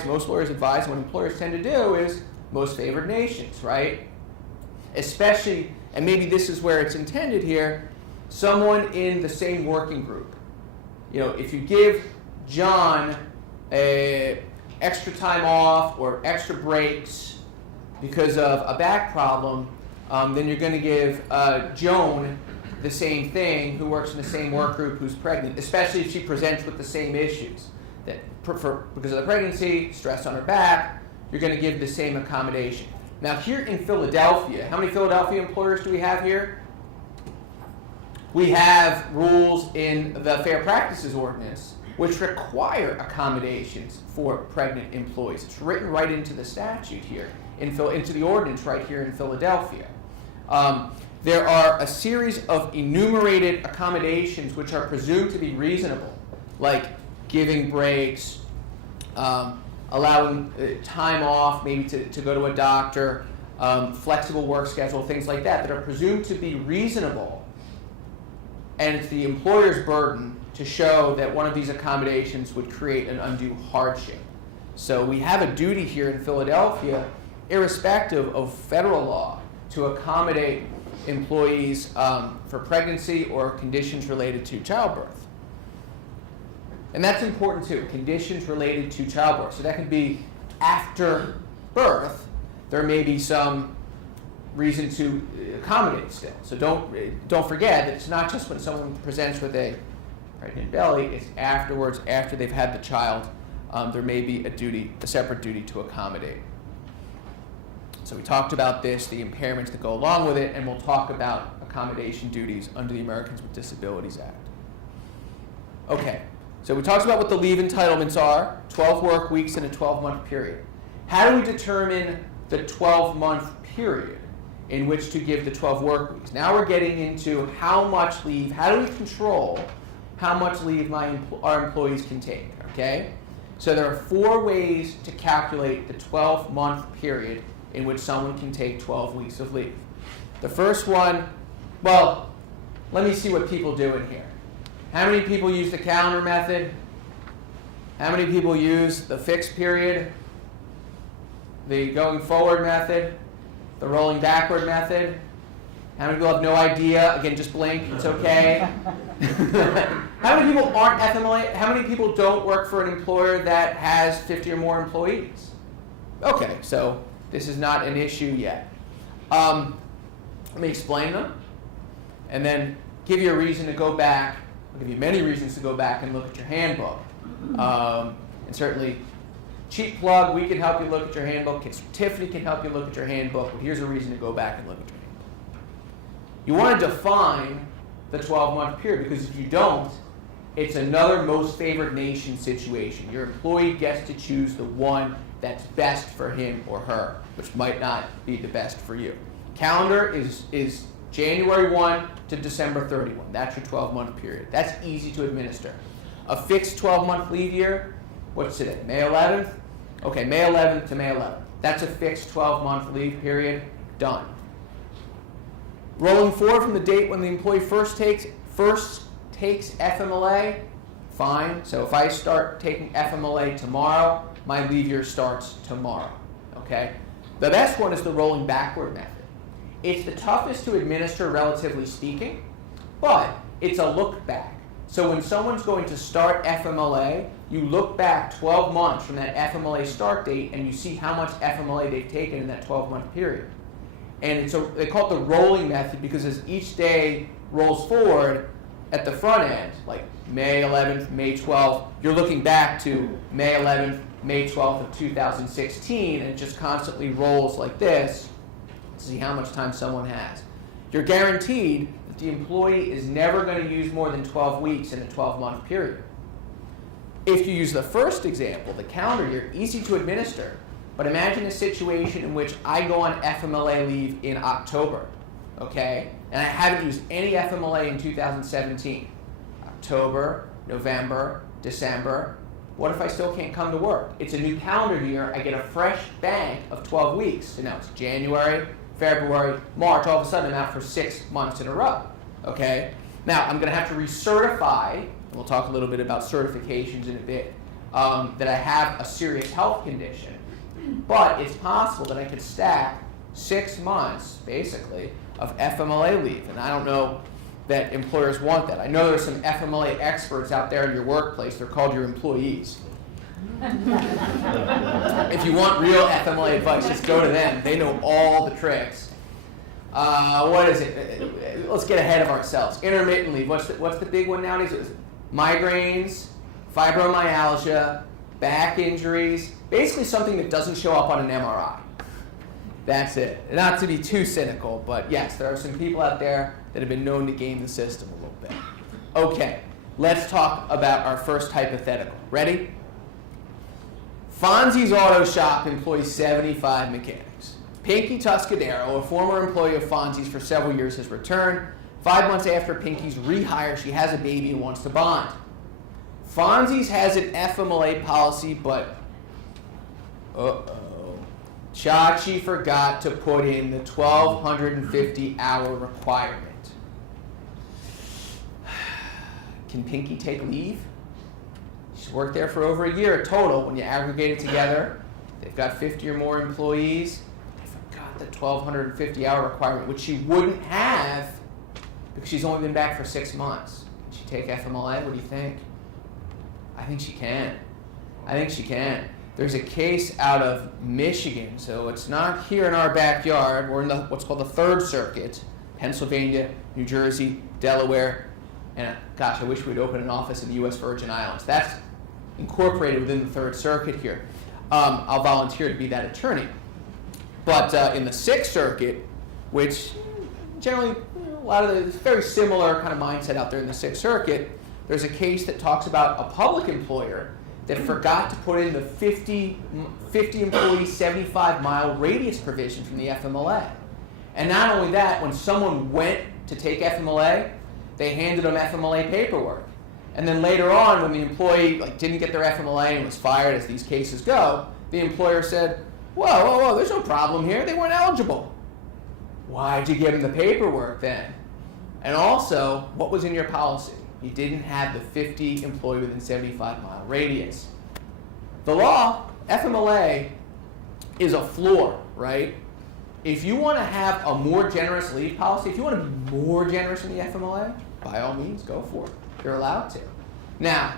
most lawyers advise, what employers tend to do is most favored nations, right? Especially, and maybe this is where it's intended here, someone in the same working group. If you give John extra time off or extra breaks because of a back problem, then you're going to give Joan the same thing, who works in the same work group, who's pregnant, especially if she presents with the same issues. That because of the pregnancy, stress on her back, you're going to give the same accommodation. Now here in Philadelphia, how many Philadelphia employers do we have here? We have rules in the Fair Practices Ordinance which require accommodations for pregnant employees. It's written right into the statute here, into the ordinance right here in Philadelphia. There are a series of enumerated accommodations which are presumed to be reasonable, like giving breaks, allowing time off, maybe to go to a doctor, flexible work schedule, things like that are presumed to be reasonable. And it's the employer's burden to show that one of these accommodations would create an undue hardship. So we have a duty here in Philadelphia, irrespective of federal law, to accommodate employees for pregnancy or conditions related to childbirth. And that's important too, conditions related to childbirth. So that can be after birth. There may be some reason to accommodate still. So don't forget that it's not just when someone presents with a pregnant belly, it's afterwards, after they've had the child, there may be a separate duty to accommodate. So we talked about this, the impairments that go along with it, and we'll talk about accommodation duties under the Americans with Disabilities Act. Okay, so we talked about what the leave entitlements are, 12 work weeks in a 12-month period. How do we determine the 12-month period in which to give the 12 work weeks? Now we're getting into how much leave, how do we control how much leave our employees can take, okay? So there are 4 ways to calculate the 12-month period in which someone can take 12 weeks of leave. The first one, well, let me see what people do in here. How many people use the calendar method? How many people use the fixed period? The going forward method? The rolling backward method? How many people have no idea? Again, just blink, it's okay. How many people aren't FMLA? How many people don't work for an employer that has 50 or more employees? Okay, so this is not an issue yet. Let me explain them, and then give you a reason to go back. I'll give you many reasons to go back and look at your handbook. And certainly, cheap plug, we can help you look at your handbook. Tiffany can help you look at your handbook, but here's a reason to go back and look at your handbook. You want to define the 12-month period, because if you don't, it's another most favored nation situation. Your employee gets to choose the one that's best for him or her, which might not be the best for you. Calendar is January 1 to December 31. That's your 12-month period. That's easy to administer. A fixed 12-month leave year, what's today? May 11th? Okay, May 11th to May 11th. That's a fixed 12-month leave period. Done. Rolling forward from the date when the employee first takes FMLA, fine. So if I start taking FMLA tomorrow, my leave year starts tomorrow. Okay? The best one is the rolling backward method. It's the toughest to administer, relatively speaking, but it's a look back. So when someone's going to start FMLA, you look back 12 months from that FMLA start date and you see how much FMLA they've taken in that 12-month period. And they call it the rolling method because as each day rolls forward at the front end, like May 11th, May 12th, you're looking back to May 11th, May 12th of 2016, and it just constantly rolls like this to see how much time someone has. You're guaranteed that the employee is never going to use more than 12 weeks in a 12-month period. If you use the first example, the calendar year, easy to administer, but imagine a situation in which I go on FMLA leave in October, okay? And I haven't used any FMLA in 2017. October, November, December. What if I still can't come to work? It's a new calendar year. I get a fresh bank of 12 weeks. So now it's January, February, March. All of a sudden, I'm out for 6 months in a row, okay? Now, I'm going to have to recertify, and we'll talk a little bit about certifications in a bit, that I have a serious health condition. But it's possible that I could stack 6 months, basically, of FMLA leave. And I don't know that employers want that. I know there's some FMLA experts out there in your workplace. They're called your employees. If you want real FMLA advice, just go to them. They know all the tricks. What is it? Let's get ahead of ourselves. Intermittent leave. What's the big one nowadays? Migraines, fibromyalgia, back injuries. Basically something that doesn't show up on an MRI. That's it. Not to be too cynical, but yes, there are some people out there that have been known to game the system a little bit. Okay, let's talk about our first hypothetical. Ready? Fonzie's Auto Shop employs 75 mechanics. Pinky Tuscadero, a former employee of Fonzie's for several years, has returned. 5 months after Pinky's rehire, she has a baby and wants to bond. Fonzie's has an FMLA policy, but Chachi forgot to put in the 1,250-hour requirement. Can Pinky take leave? She's worked there for over a year total. When you aggregate it together, they've got 50 or more employees. They forgot the 1,250-hour requirement, which she wouldn't have because she's only been back for 6 months. Can she take FMLA? What do you think? I think she can. There's a case out of Michigan, so it's not here in our backyard. We're in what's called the Third Circuit, Pennsylvania, New Jersey, Delaware, and gosh, I wish we'd open an office in the U.S. Virgin Islands. That's incorporated within the Third Circuit here. I'll volunteer to be that attorney. But in the Sixth Circuit, which generally a lot of the very similar kind of mindset out there in the Sixth Circuit, there's a case that talks about a public employer that forgot to put in the 50 employee 75-mile radius provision from the FMLA. And not only that, when someone went to take FMLA, they handed them FMLA paperwork. And then later on, when the employee didn't get their FMLA and was fired, as these cases go, the employer said, whoa, there's no problem here. They weren't eligible. Why'd you give them the paperwork then? And also, what was in your policy? You didn't have the 50 employee within 75-mile radius. The law, FMLA, is a floor, right? If you want to have a more generous leave policy, if you want to be more generous in the FMLA, by all means, go for it. You're allowed to. Now,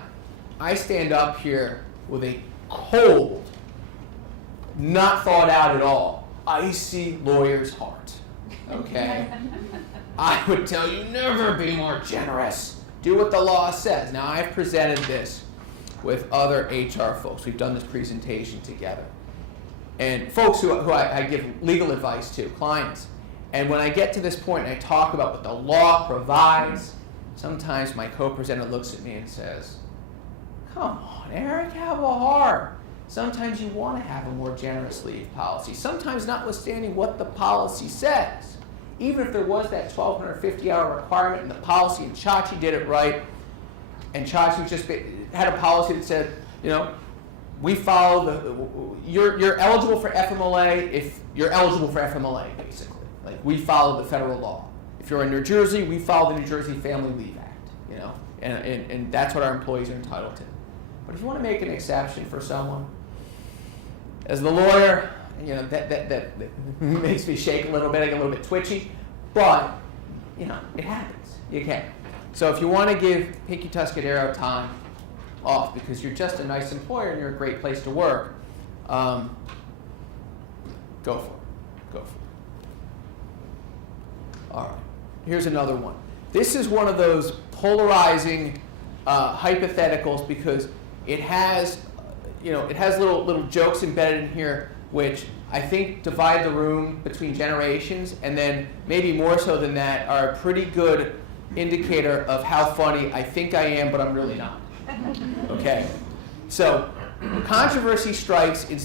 I stand up here with a cold, not thought out at all, icy lawyer's heart, okay? I would tell you never be more generous. Do what the law says. Now, I've presented this with other HR folks. We've done this presentation together. And folks who I give legal advice to, clients. And when I get to this point and I talk about what the law provides, sometimes my co-presenter looks at me and says, come on, Eric, have a heart. Sometimes you want to have a more generous leave policy. Sometimes notwithstanding what the policy says. Even if there was that 1,250-hour requirement in the policy and Chachi did it right, and Chachi had a policy that said, we follow you're eligible for FMLA if you're eligible for FMLA, basically. We follow the federal law. If you're in New Jersey, we follow the New Jersey Family Leave Act, and that's what our employees are entitled to. But if you want to make an exception for someone, as the lawyer, that makes me shake a little bit, I get a little bit twitchy, but, it happens. You can. So if you want to give Pinky Tuscadero time off because you're just a nice employer and you're a great place to work, go for it. Go for it. All right. Here's another one. This is one of those polarizing hypotheticals because it has little jokes embedded in here which I think divide the room between generations, and then maybe more so than that are a pretty good indicator of how funny I think I am, but I'm really not. Okay, so controversy strikes in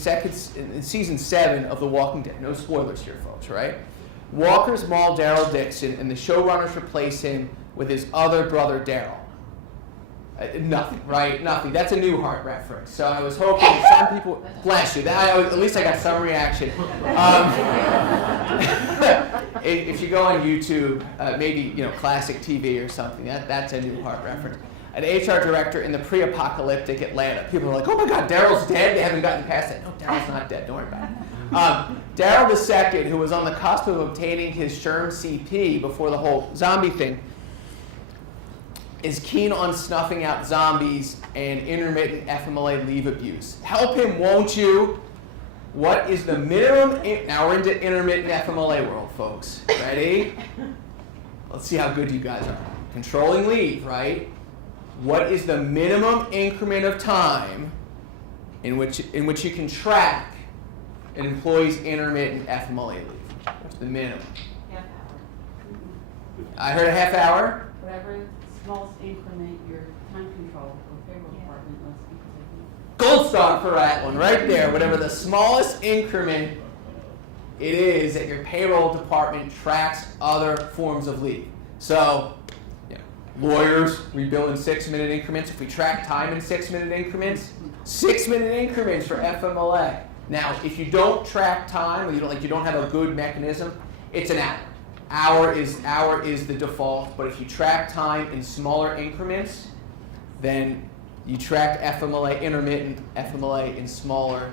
season 7 of The Walking Dead. No spoilers here, folks, right? Walker's mauled Daryl Dixon, and the showrunners replace him with his other brother, Daryl. Nothing, right? Nothing. That's a Newhart reference. So I was hoping some people, bless you, at least I got some reaction. If you go on YouTube, maybe classic TV or something, that's a Newhart reference. An HR director in the pre-apocalyptic Atlanta. People are like, oh my God, Daryl's dead? They haven't gotten past that. No, Daryl's not dead. Don't worry about it. Daryl II, who was on the cusp of obtaining his SHRM CP before the whole zombie thing, is keen on snuffing out zombies and intermittent FMLA leave abuse. Help him, won't you? What is the minimum? Now we're into intermittent FMLA world, folks. Ready? Let's see how good you guys are. Controlling leave, right? What is the minimum increment of time in which you can track an employee's intermittent FMLA leave? What's the minimum? Half hour. I heard a half hour. Whatever smallest increment your time control or payroll department lists because Gold star for that one, right there. Whatever the smallest increment it is that your payroll department tracks other forms of leave. So, lawyers, we bill in 6-minute increments. If we track time in 6-minute increments, 6-minute increments for FMLA. Now, if you don't track time, or you don't have a good mechanism, it's an hour. Hour is the default, but if you track time in smaller increments, then you track FMLA, intermittent FMLA in smaller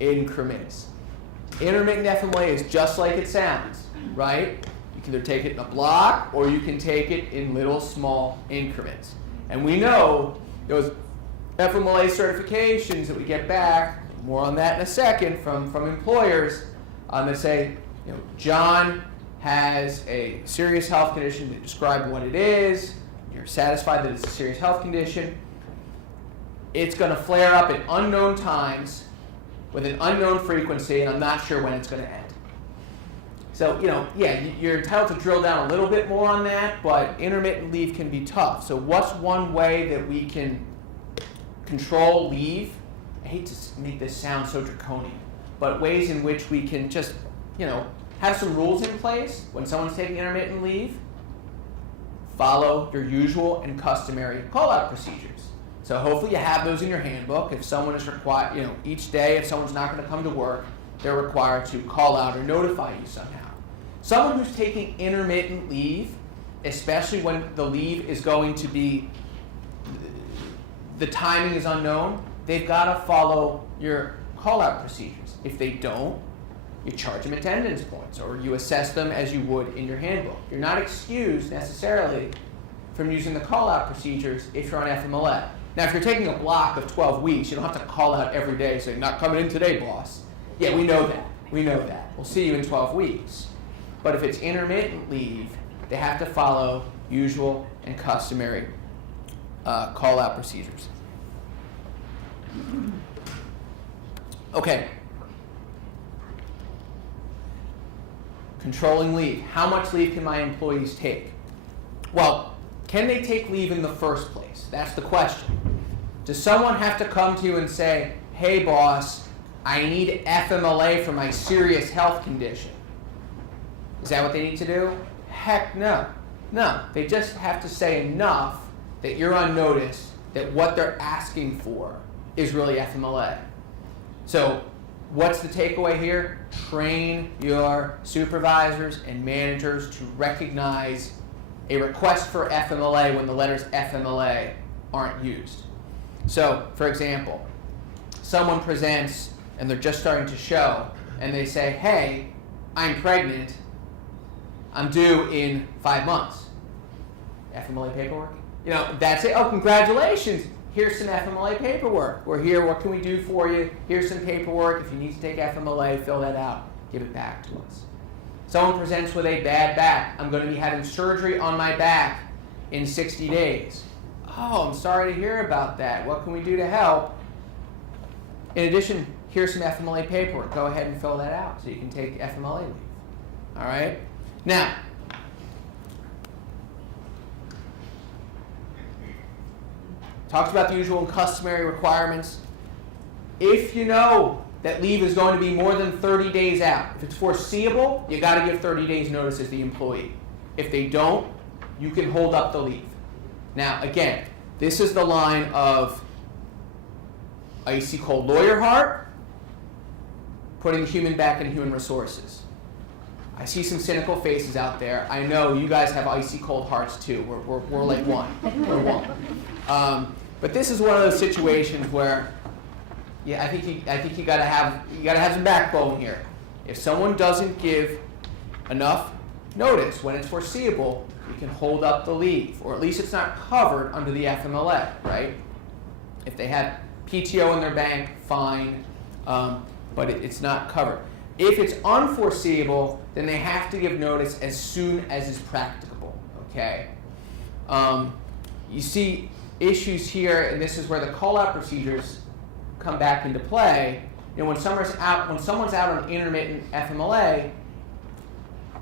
increments. Intermittent FMLA is just like it sounds, right? You can either take it in a block or you can take it in little small increments. And we know those FMLA certifications that we get back, more on that in a second, from employers that say, John has a serious health condition, they describe what it is, you're satisfied that it's a serious health condition, it's going to flare up at unknown times with an unknown frequency, and I'm not sure when it's going to end. So, yeah, you're entitled to drill down a little bit more on that, but intermittent leave can be tough. So what's one way that we can control leave? I hate to make this sound so draconian, but ways in which we can just, have some rules in place when someone's taking intermittent leave. Follow your usual and customary call-out procedures. So hopefully you have those in your handbook. If someone is required, each day, if someone's not going to come to work, they're required to call out or notify you somehow. Someone who's taking intermittent leave, especially when the leave is going to be, the timing is unknown, they've got to follow your call-out procedures. If they don't, you charge them attendance points, or you assess them as you would in your handbook. You're not excused necessarily from using the call-out procedures if you're on FMLA. Now, if you're taking a block of 12 weeks, you don't have to call out every day saying, not coming in today, boss. Yeah, we know that. We know that. We'll see you in 12 weeks. But if it's intermittent leave, they have to follow usual and customary call-out procedures. Okay. Controlling leave. How much leave can my employees take? Well, can they take leave in the first place? That's the question. Does someone have to come to you and say, hey boss, I need FMLA for my serious health condition? Is that what they need to do? Heck no. No, they just have to say enough that you're on notice that what they're asking for is really FMLA. So what's the takeaway here? Train your supervisors and managers to recognize a request for FMLA when the letters FMLA aren't used. So, for example, someone presents and they're just starting to show and they say, hey, I'm pregnant, I'm due in 5 months. FMLA paperwork? That's it. Oh, congratulations. Here's some FMLA paperwork. We're here. What can we do for you? Here's some paperwork. If you need to take FMLA, fill that out. Give it back to us. Someone presents with a bad back. I'm going to be having surgery on my back in 60 days. Oh, I'm sorry to hear about that. What can we do to help? In addition, here's some FMLA paperwork. Go ahead and fill that out so you can take FMLA leave. All right? Now, talked about the usual and customary requirements. If you know that leave is going to be more than 30 days out, if it's foreseeable, you got to give 30 days notice as the employee. If they don't, you can hold up the leave. Now, again, this is the line of icy cold lawyer heart, putting human back in human resources. I see some cynical faces out there. I know you guys have icy cold hearts too. We're like one. We're one. But this is one of those situations where, I think you gotta have some backbone here. If someone doesn't give enough notice when it's foreseeable, you can hold up the leave, or at least it's not covered under the FMLA, right? If they have PTO in their bank, fine, but it's not covered. If it's unforeseeable, then they have to give notice as soon as is practicable, okay? You see issues here, and this is where the call-out procedures come back into play. When someone's out on intermittent FMLA,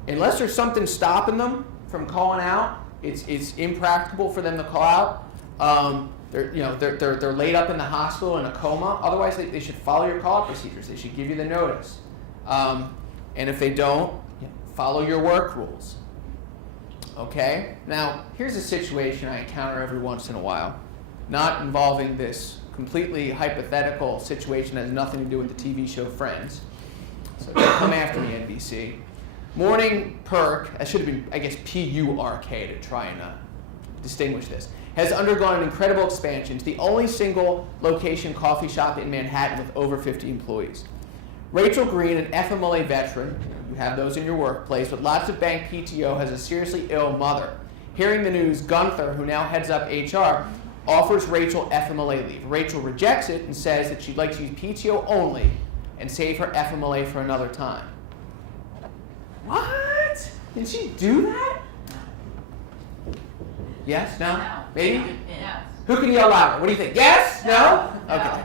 unless there's something stopping them from calling out, it's impracticable for them to call out. They're laid up in the hospital in a coma. Otherwise, they should follow your call-out procedures. They should give you the notice. And if they don't, follow your work rules. Okay? Now, here's a situation I encounter every once in a while, not involving this completely hypothetical situation that has nothing to do with the TV show Friends. So don't come after me, NBC. Morning Perk, that should have been, I guess, P-U-R-K to try and distinguish this, has undergone an incredible expansion. It's the only single location coffee shop in Manhattan with over 50 employees. Rachel Green, an FMLA veteran, you have those in your workplace, with lots of bank PTO, has a seriously ill mother. Hearing the news, Gunther, who now heads up HR, offers Rachel FMLA leave. Rachel rejects it and says that she'd like to use PTO only and save her FMLA for another time. What? Did she do that? Yes? No? No. Maybe? Yes. Who can yell louder? What do you think? Yes? No? No. Okay.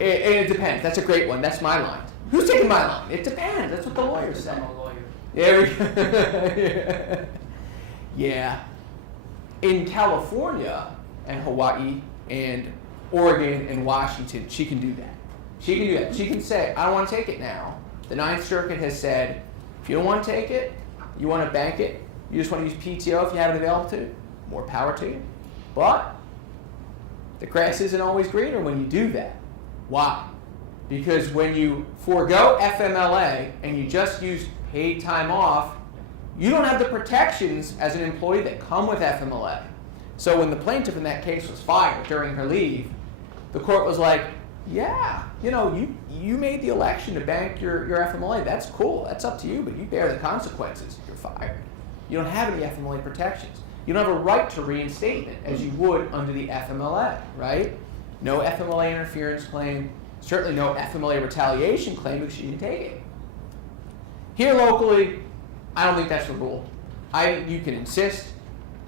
It depends. That's a great one. That's my line. Who's taking my line? It depends. That's what the lawyers say. I'm a lawyer. Yeah. Yeah. In California and Hawaii and Oregon and Washington, she can do that. She can do that. She can say, I don't want to take it now. The Ninth Circuit has said, if you don't want to take it, you want to bank it, you just want to use PTO if you have it available to you, more power to you. But the grass isn't always greener when you do that. Why? Because when you forego FMLA and you just use paid time off, you don't have the protections as an employee that come with FMLA. So when the plaintiff in that case was fired during her leave, the court was like, yeah, you made the election to bank your FMLA. That's cool. That's up to you, but you bear the consequences if you're fired. You don't have any FMLA protections. You don't have a right to reinstatement as you would under the FMLA, right? No FMLA interference claim, certainly no FMLA retaliation claim because she didn't take it. Here locally, I don't think that's the rule. You can insist.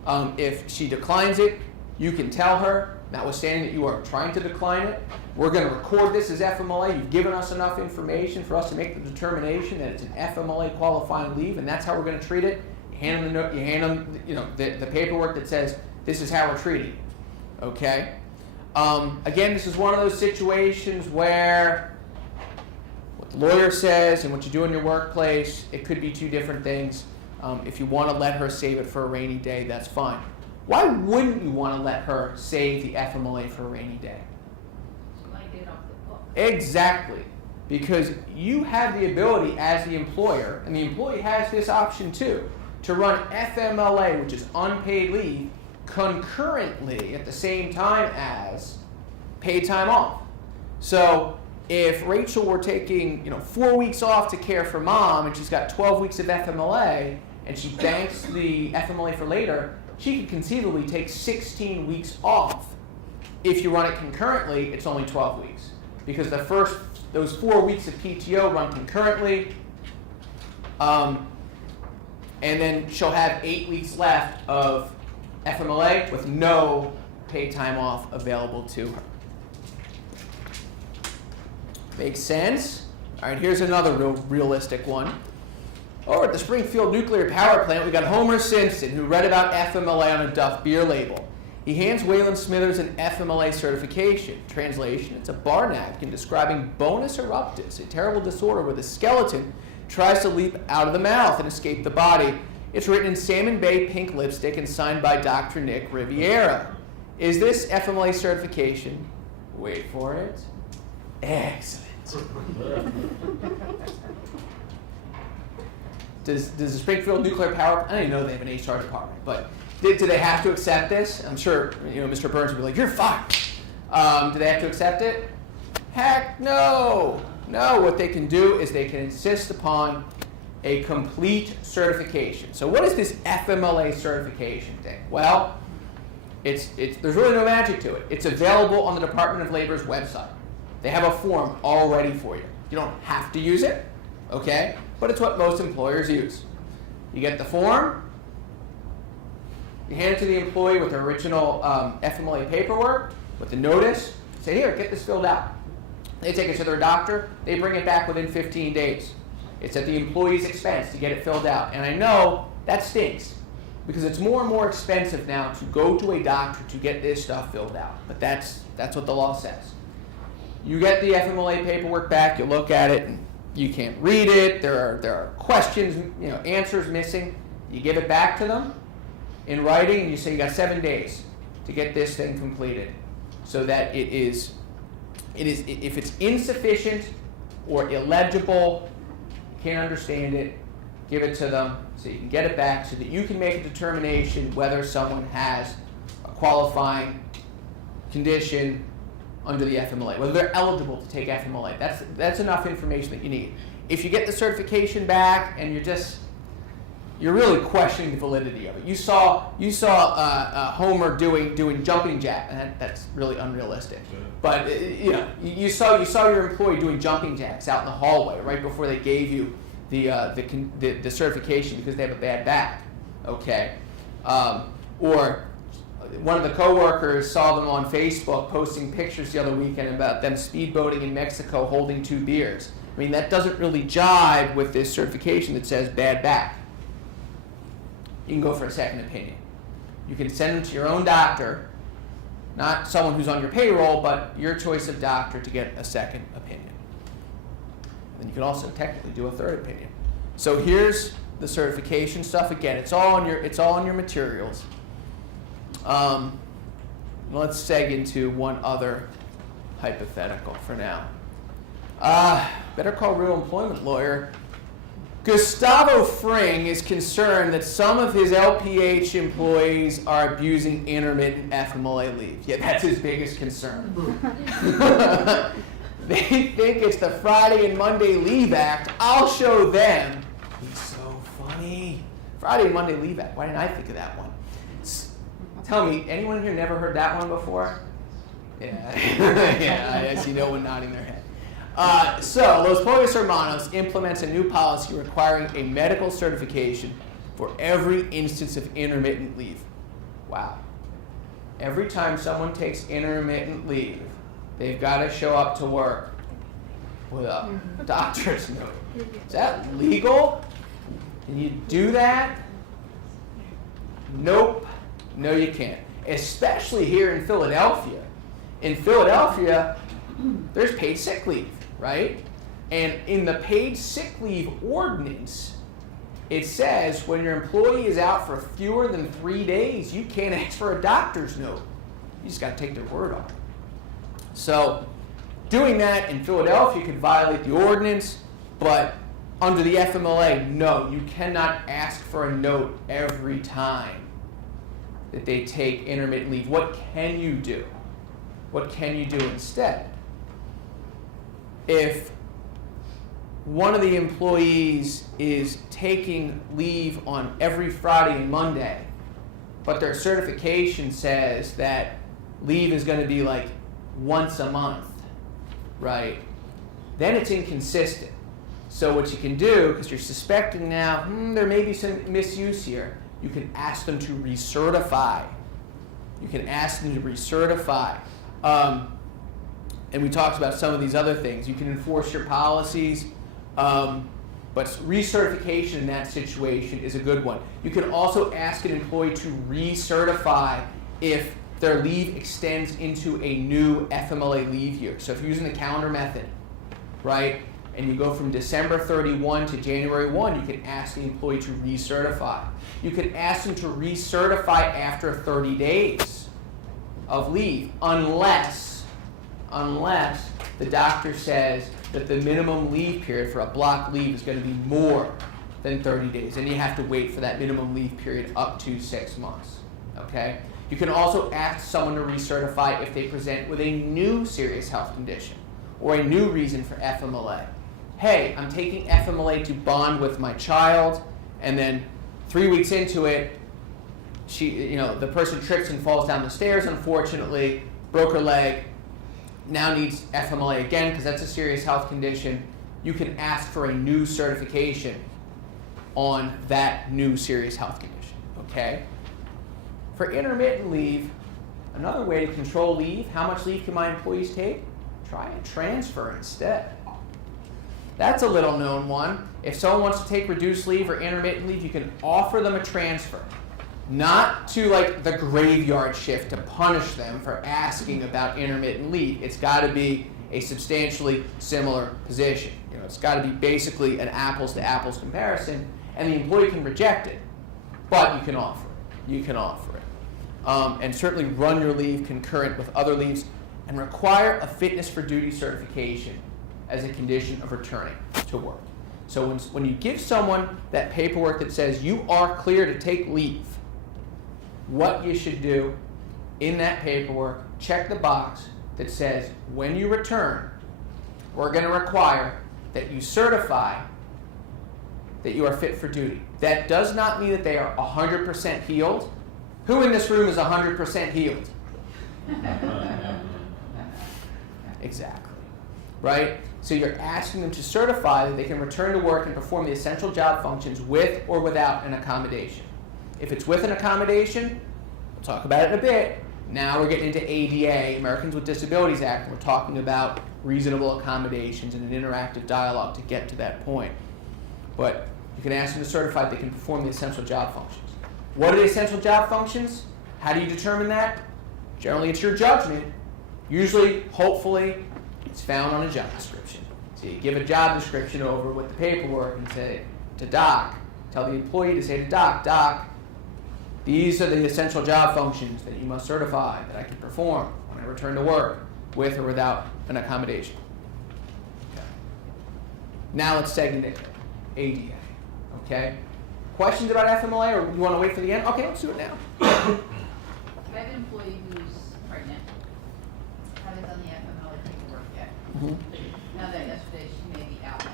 If she declines it, you can tell her, notwithstanding that you are trying to decline it, we're going to record this as FMLA. You've given us enough information for us to make the determination that it's an FMLA qualifying leave, and that's how we're going to treat it. You hand them the paperwork that says this is how we're treating it. Okay. Again, this is one of those situations where what the lawyer says and what you do in your workplace, it could be two different things. If you want to let her save it for a rainy day, that's fine. Why wouldn't you want to let her save the FMLA for a rainy day? Exactly. Because you have the ability as the employer, and the employee has this option too, to run FMLA, which is unpaid leave, concurrently at the same time as paid time off. So if Rachel were taking 4 weeks off to care for mom and she's got 12 weeks of FMLA and she banks the FMLA for later, she could conceivably take 16 weeks off. If you run it concurrently, it's only 12 weeks. Because those 4 weeks of PTO run concurrently, and then she'll have 8 weeks left of FMLA with no paid time off available to her. Makes sense? All right, here's another realistic one. Over at the Springfield Nuclear Power Plant, we got Homer Simpson, who read about FMLA on a Duff beer label. He hands Waylon Smithers an FMLA certification. Translation, it's a bar napkin describing bonus eruptus, a terrible disorder where the skeleton tries to leap out of the mouth and escape the body. It's written in Salmon Bay pink lipstick and signed by Dr. Nick Riviera. Is this FMLA certification? Wait for it. Excellent. Does the Springfield Nuclear Power, I don't even know they have an HR department, but do they have to accept this? I'm sure Mr. Burns would be like, you're fired. Do they have to accept it? Heck no. No, what they can do is they can insist upon a complete certification. So what is this FMLA certification thing? Well, there's really no magic to it. It's available on the Department of Labor's website. They have a form all ready for you. You don't have to use it, okay? But it's what most employers use. You get the form, you hand it to the employee with the original FMLA paperwork, with the notice, say, here, get this filled out. They take it to their doctor, they bring it back within 15 days. It's at the employee's expense to get it filled out. And I know that stinks, because it's more and more expensive now to go to a doctor to get this stuff filled out. But that's what the law says. You get the FMLA paperwork back, you look at it, and you can't read it, there are questions, answers missing. You give it back to them in writing, and you say you got 7 days to get this thing completed, so that it is if it's insufficient or illegible, you can't understand it, give it to them so you can get it back so that you can make a determination whether someone has a qualifying condition under the FMLA, whether they're eligible to take FMLA. That's enough information that you need. If you get the certification back and you're really questioning the validity of it. You saw Homer doing jumping jack, and that's really unrealistic. But you saw your employee doing jumping jacks out in the hallway right before they gave you the certification because they have a bad back. Okay, or one of the coworkers saw them on Facebook posting pictures the other weekend about them speedboating in Mexico holding 2 beers. I mean, that doesn't really jive with this certification that says bad back. You can go for a second opinion. You can send them to your own doctor, not someone who's on your payroll, but your choice of doctor to get a second opinion. And you can also technically do a third opinion. So here's the certification stuff. Again, it's all in your materials. Let's seg into one other hypothetical for now. Better call real employment lawyer. Gustavo Fring is concerned that some of his LPH employees are abusing intermittent FMLA leave. Yeah, that's his biggest concern. They think it's the Friday and Monday Leave Act. I'll show them. He's so funny. Friday and Monday Leave Act. Why didn't I think of that one? Tell me, anyone here never heard that one before? Yeah, yeah, I see no one nodding their head. So, Los Pollos Hermanos implements a new policy requiring a medical certification for every instance of intermittent leave. Wow. Every time someone takes intermittent leave, they've got to show up to work with a doctor's note. Is that legal? Can you do that? Nope. No, you can't. Especially here in Philadelphia. In Philadelphia, there's paid sick leave, right? And in the paid sick leave ordinance, it says when your employee is out for fewer than 3 days, you can't ask for a doctor's note. You just got to take their word on it. So doing that in Philadelphia could violate the ordinance, but under the FMLA, no, you cannot ask for a note every time that they take intermittent leave. What can you do? What can you do instead? If one of the employees is taking leave on every Friday and Monday, but their certification says that leave is going to be like once a month, right? Then it's inconsistent. So what you can do, because you're suspecting now, there may be some misuse here, you can ask them to recertify. You can ask them to recertify. And we talked about some of these other things. You can enforce your policies, but recertification in that situation is a good one. You can also ask an employee to recertify if their leave extends into a new FMLA leave year. So if you're using the calendar method, right, and you go from December 31 to January 1, you can ask the employee to recertify. You can ask them to recertify after 30 days of leave, unless the doctor says that the minimum leave period for a block leave is going to be more than 30 days. And you have to wait for that minimum leave period up to 6 months, okay? You can also ask someone to recertify if they present with a new serious health condition or a new reason for FMLA. Hey, I'm taking FMLA to bond with my child, and then 3 weeks into it, the person trips and falls down the stairs, unfortunately, broke her leg, now needs FMLA again because that's a serious health condition. You can ask for a new certification on that new serious health condition, okay? For intermittent leave, another way to control leave, how much leave can my employees take? Try a transfer instead. That's a little known one. If someone wants to take reduced leave or intermittent leave, you can offer them a transfer. Not to like the graveyard shift to punish them for asking about intermittent leave. It's got to be a substantially similar position. It's got to be basically an apples to apples comparison, and the employee can reject it, but you can offer it. You can offer it. And certainly run your leave concurrent with other leaves and require a fitness for duty certification as a condition of returning to work. So when you give someone that paperwork that says you are clear to take leave, what you should do in that paperwork, check the box that says when you return, we're going to require that you certify that you are fit for duty. That does not mean that they are 100% healed. Who in this room is 100% healed? Exactly, right? So you're asking them to certify that they can return to work and perform the essential job functions with or without an accommodation. If it's with an accommodation, we'll talk about it in a bit, Now we're getting into ADA, Americans with Disabilities Act, and we're talking about reasonable accommodations and an interactive dialogue to get to that point. But you can ask them to certify they can perform the essential job functions. What are the essential job functions? How do you determine that? Generally, it's your judgment. Usually, hopefully, it's found on a job description. So you give a job description over with the paperwork and say to Doc, tell the employee to say to Doc, these are the essential job functions that you must certify that I can perform when I return to work, with or without an accommodation. Okay. Now let's segment it. ADA. Okay? Questions about FMLA, or you want to wait for the end? Okay, let's do it now. I have an employee who's pregnant, haven't done the FMLA paperwork yet. Now that yesterday, she may be out now,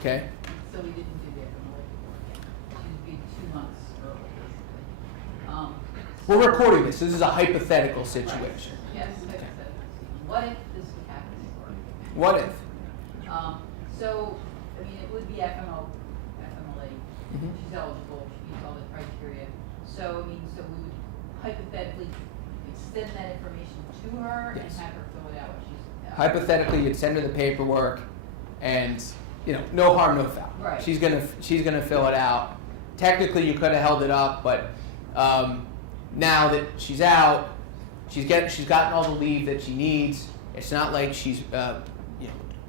Okay. so we didn't do the FMLA paperwork yet. She would be 2 months early, basically. We're recording this. This is a hypothetical situation. Right. Yes, like I said, what if this would happen to her? What if? So, I mean, it would be FMLA. Mhm. She's eligible, she meets all the criteria. So, I mean, so we would hypothetically extend that information to her and Yes. have her fill it out when she's. Hypothetically, you'd send her the paperwork, and no harm, no foul. Right. She's gonna fill it out. Technically, you could have held it up, but now that she's out, she's gotten all the leave that she needs. It's not like she's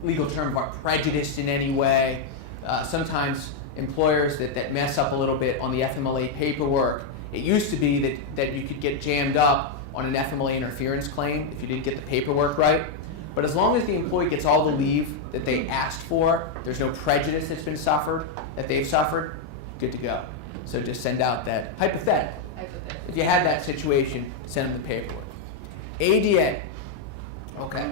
legal term are prejudiced in any way. Sometimes employers that mess up a little bit on the FMLA paperwork. It used to be that you could get jammed up on an FMLA interference claim if you didn't get the paperwork right. But as long as the employee gets all the leave that they asked for, there's no prejudice that's been suffered, that they've suffered, good to go. So just send out that hypothetical. If you had that situation, send them the paperwork. ADA. Okay.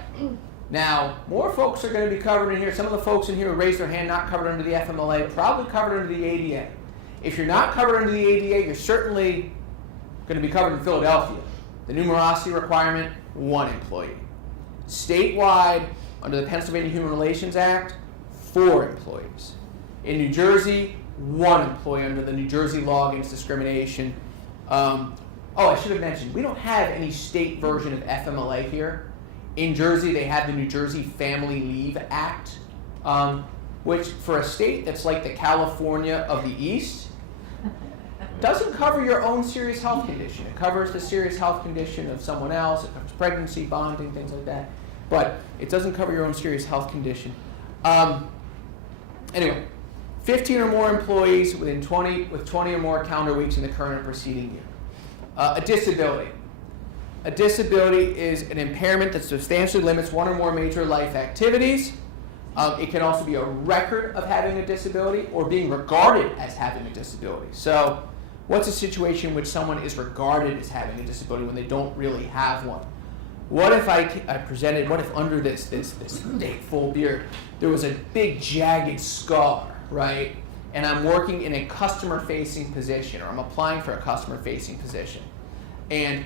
Now, more folks are going to be covered in here. Some of the folks in here who raised their hand not covered under the FMLA, probably covered under the ADA. If you're not covered under the ADA, you're certainly going to be covered in Philadelphia. The numerosity requirement, 1 employee. Statewide, under the Pennsylvania Human Relations Act, 4 employees. In New Jersey, 1 employee under the New Jersey law against discrimination. I should have mentioned, we don't have any state version of FMLA here. In Jersey, they have the New Jersey Family Leave Act, which for a state that's like the California of the East, doesn't cover your own serious health condition. It covers the serious health condition of someone else. It covers pregnancy, bonding, things like that. But it doesn't cover your own serious health condition. Anyway, 15 or more employees with 20 or more calendar weeks in the current or preceding year. A disability. A disability is an impairment that substantially limits 1 or more major life activities. It can also be a record of having a disability or being regarded as having a disability. So what's a situation in which someone is regarded as having a disability when they don't really have one? What if I presented, what if under this thick full beard, there was a big jagged scar, right? And I'm working in a customer-facing position, or I'm applying for a customer-facing position. And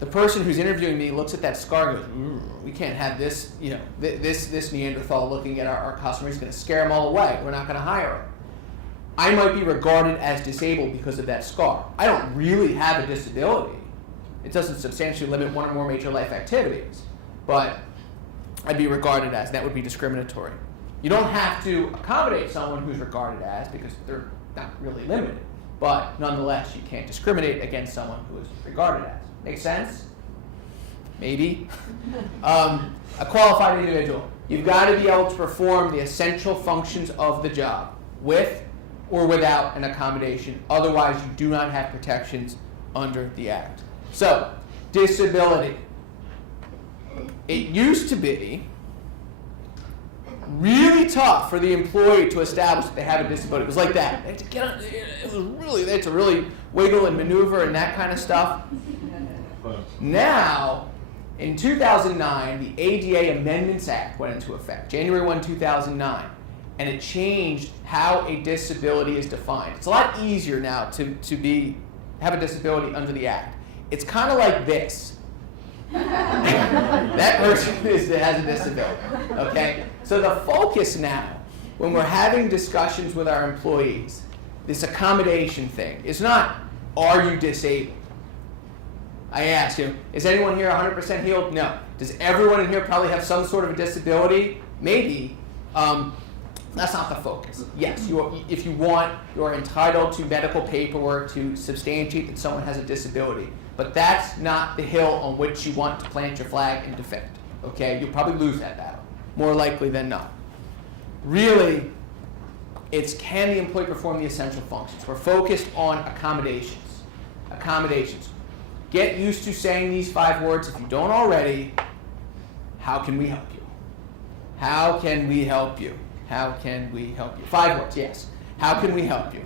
the person who's interviewing me looks at that scar and goes, we can't have this, this Neanderthal looking at our customer. He's going to scare them all away. We're not going to hire him. I might be regarded as disabled because of that scar. I don't really have a disability. It doesn't substantially limit 1 or more major life activities, but I'd be regarded as, that would be discriminatory. You don't have to accommodate someone who's regarded as because they're not really limited, but nonetheless, you can't discriminate against someone who is regarded as. Make sense? Maybe. A qualified individual. You've got to be able to perform the essential functions of the job with or without an accommodation. Otherwise, you do not have protections under the Act. So, disability. It used to be really tough for the employee to establish that they have a disability. It was like that. They had to get on, they had to really wiggle and maneuver and that kind of stuff. Now, in 2009, the ADA Amendments Act went into effect, January 1, 2009, and it changed how a disability is defined. It's a lot easier now to have a disability under the Act. It's kind of like this. That person has a disability, okay? So the focus now, when we're having discussions with our employees, this accommodation thing, is not, are you disabled? I ask, is anyone here 100% healed? No. Does everyone in here probably have some sort of a disability? Maybe. That's not the focus. Yes, if you want, you are entitled to medical paperwork to substantiate that someone has a disability. But that's not the hill on which you want to plant your flag and defend. Okay? You'll probably lose that battle, more likely than not. Really, it's can the employee perform the essential functions? We're focused on accommodations. Accommodations. Get used to saying these 5 words if you don't already. How can we help you? How can we help you? How can we help you? 5 words, yes. How can we help you?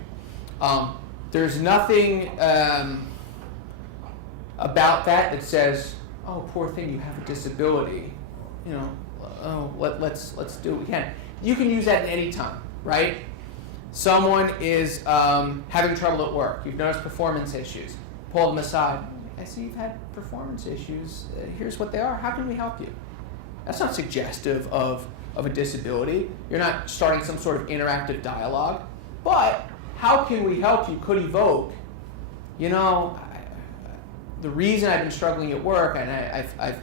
There's nothing about that says, oh, poor thing, you have a disability. Let's do what we can. You can use that at any time, right? Someone is having trouble at work. You've noticed performance issues. Pull them aside. I see you've had performance issues. Here's what they are. How can we help you? That's not suggestive of a disability. You're not starting some sort of interactive dialogue. But how can we help you could evoke, the reason I've been struggling at work, and I've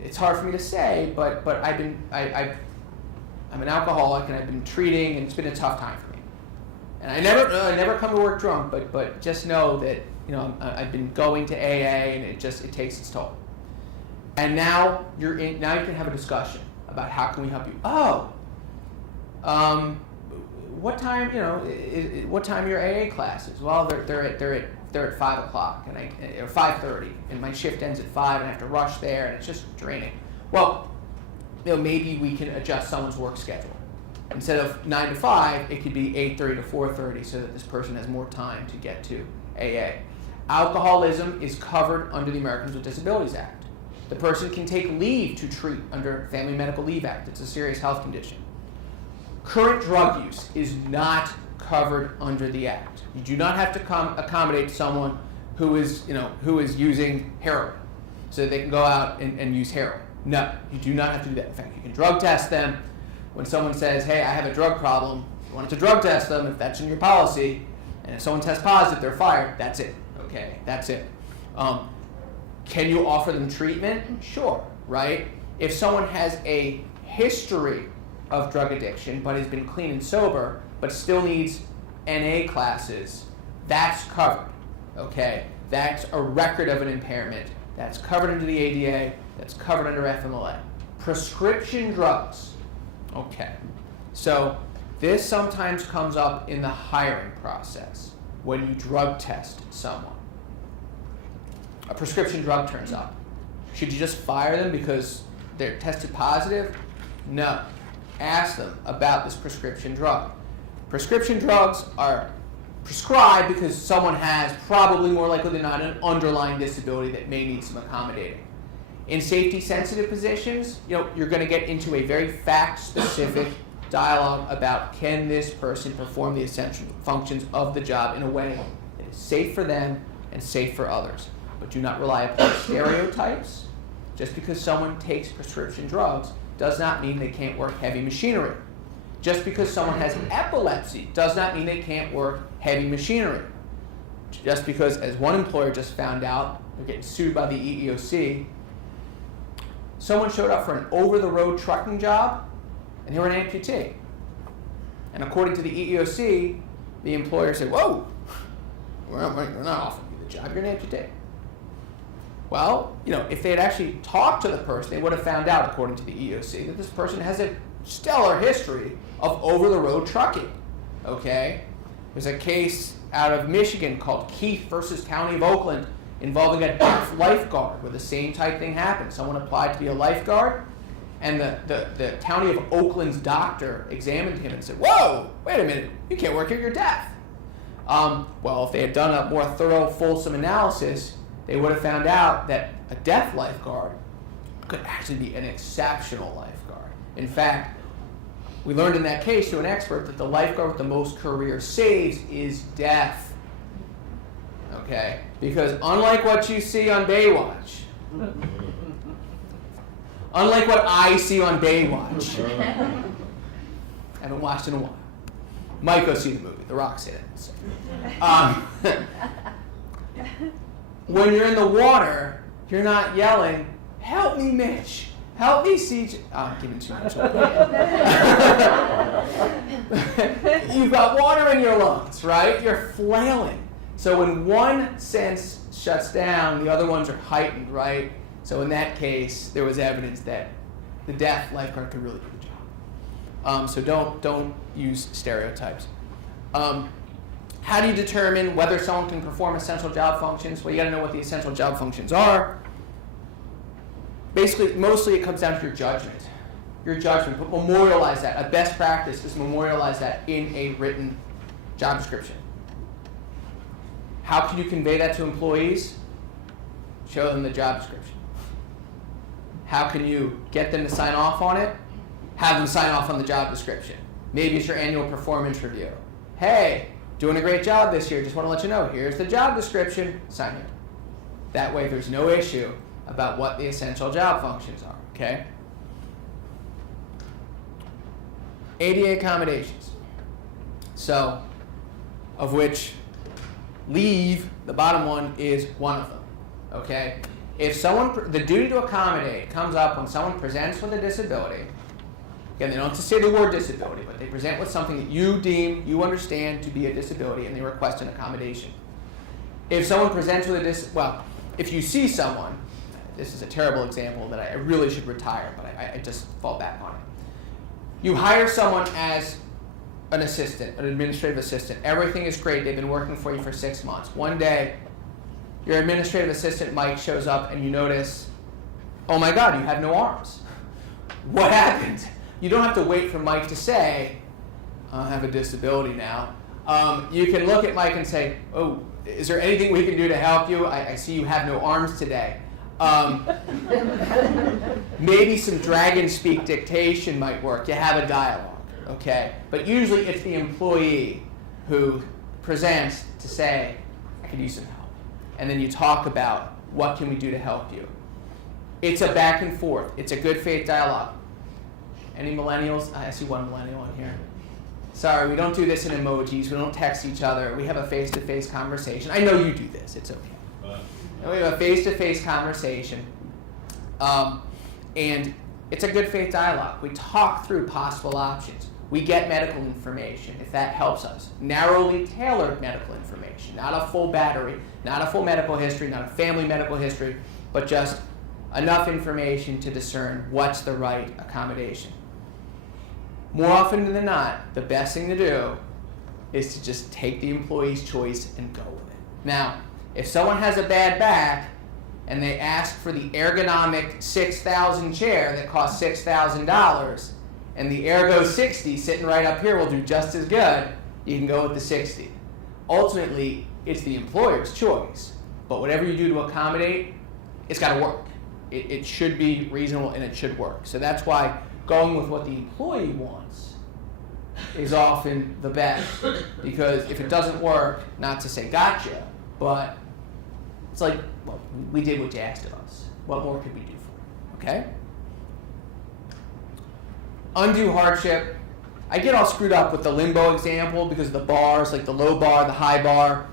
it's hard for me to say, but I'm an alcoholic and I've been treating, and it's been a tough time for me. And I never come to work drunk, but just know that I've been going to AA, and it takes its toll. And now you can have a discussion about how can we help you. What time what time are your AA classes? Well, they're at 5 o'clock or 5:30, and my shift ends at 5, and I have to rush there, and it's just draining. Well, maybe we can adjust someone's work schedule. Instead of 9 to 5, it could be 8:30 to 4:30, so that this person has more time to get to AA. Alcoholism is covered under the Americans with Disabilities Act. The person can take leave to treat under Family Medical Leave Act. It's a serious health condition. Current drug use is not covered under the Act. You do not have to accommodate someone who is using heroin so that they can go out and use heroin. No, you do not have to do that. In fact, you can drug test them. When someone says, hey, I have a drug problem, you want to drug test them if that's in your policy, and if someone tests positive, they're fired. That's it. Okay, that's it. Can you offer them treatment? Sure, right? If someone has a history of drug addiction but has been clean and sober but still needs NA classes, that's covered, okay? That's a record of an impairment. That's covered under the ADA. That's covered under FMLA. Prescription drugs, okay. So this sometimes comes up in the hiring process when you drug test someone. A prescription drug turns up. Should you just fire them because they're tested positive? No. Ask them about this prescription drug. Prescription drugs are prescribed because someone has, probably more likely than not, an underlying disability that may need some accommodating. In safety-sensitive positions, you're going to get into a very fact-specific dialogue about can this person perform the essential functions of the job in a way that is safe for them and safe for others. But do not rely upon stereotypes. Just because someone takes prescription drugs does not mean they can't work heavy machinery. Just because someone has epilepsy does not mean they can't work heavy machinery. Just because, as one employer just found out, they're getting sued by the EEOC, someone showed up for an over-the-road trucking job, and they were an amputee. And according to the EEOC, the employer said, whoa, we're not offering you the job, you're an amputee. Well, if they had actually talked to the person, they would have found out, according to the EEOC, that this person has a stellar history of over-the-road trucking, okay? There's a case out of Michigan called Keith versus County of Oakland involving a deaf lifeguard where the same type thing happened. Someone applied to be a lifeguard, and the County of Oakland's doctor examined him and said, whoa, wait a minute, you can't work here, you're deaf. Well, if they had done a more thorough, fulsome analysis, they would have found out that a deaf lifeguard could actually be an exceptional lifeguard. In fact, we learned in that case through an expert that the lifeguard with the most career saves is deaf. Okay? Because unlike what you see on Baywatch, unlike what I see on Baywatch, I haven't watched in a while. Might go see the movie. The Rock's in it. So. when you're in the water, you're not yelling, "Help me, Mitch! Help me, CJ!" I'm giving too much away. You've got water in your lungs, right? You're flailing. So when one sense shuts down, the other ones are heightened, right? So in that case, there was evidence that the deaf lifeguard could really do the job. So don't use stereotypes. How do you determine whether someone can perform essential job functions? Well, you got to know what the essential job functions are. Basically, mostly it comes down to your judgment. Your judgment, but memorialize that. A best practice is memorialize that in a written job description. How can you convey that to employees? Show them the job description. How can you get them to sign off on it? Have them sign off on the job description. Maybe it's your annual performance review. Hey, doing a great job this year. Just want to let you know, here's the job description. Sign it. That way there's no issue about what the essential job functions are, okay? ADA accommodations. So, of which leave, the bottom one, is one of them, okay? If someone, the duty to accommodate comes up when someone presents with a disability. Again, they don't have to say the word disability, but they present with something that you deem, you understand to be a disability, and they request an accommodation. If someone presents with a if you see someone, this is a terrible example that I really should retire, but I just fall back on it. You hire someone as an assistant, an administrative assistant. Everything is great. They've been working for you for 6 months. One day, your administrative assistant, Mike, shows up and you notice, oh my God, you have no arms. What happened? You don't have to wait for Mike to say, I have a disability now. You can look at Mike and say, oh, is there anything we can do to help you? I see you have no arms today. Maybe some dragon speak dictation might work. You have a dialogue, okay? But usually it's the employee who presents to say, I could use some help. And then you talk about what can we do to help you. It's a back and forth. It's a good faith dialogue. Any millennials? I see one millennial in here. Sorry, we don't do this in emojis. We don't text each other. We have a face-to-face conversation. I know you do this. It's okay. And we have a face-to-face conversation. And it's a good faith dialogue. We talk through possible options. We get medical information, if that helps us. Narrowly tailored medical information. Not a full battery, not a full medical history, not a family medical history, but just enough information to discern what's the right accommodation. More often than not, the best thing to do is to just take the employee's choice and go with it. Now, if someone has a bad back and they ask for the ergonomic 6,000 chair that costs $6,000 and the Ergo 60 sitting right up here will do just as good, you can go with the 60. Ultimately, it's the employer's choice. But whatever you do to accommodate, it's got to work. It should be reasonable and it should work. So that's why going with what the employee wants is often the best. Because if it doesn't work, not to say gotcha, but it's like, well, we did what you asked of us. What more could we do for you? Okay? Undue hardship. I get all screwed up with the limbo example because of the bars, like the low bar, the high bar.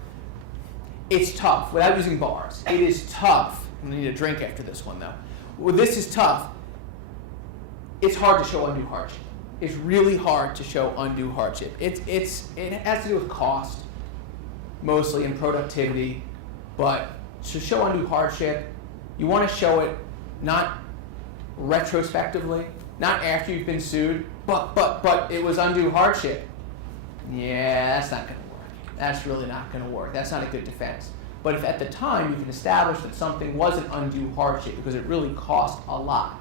It's tough. Without using bars, it is tough. I need a drink after this one, though. Well, this is tough. It's hard to show undue hardship. It's really hard to show undue hardship. It has to do with cost, mostly, and productivity. But to show undue hardship, you want to show it not retrospectively, not after you've been sued, but it was undue hardship. Yeah, that's not going to work. That's really not going to work. That's not a good defense. But if at the time you can establish that something was an undue hardship because it really cost a lot,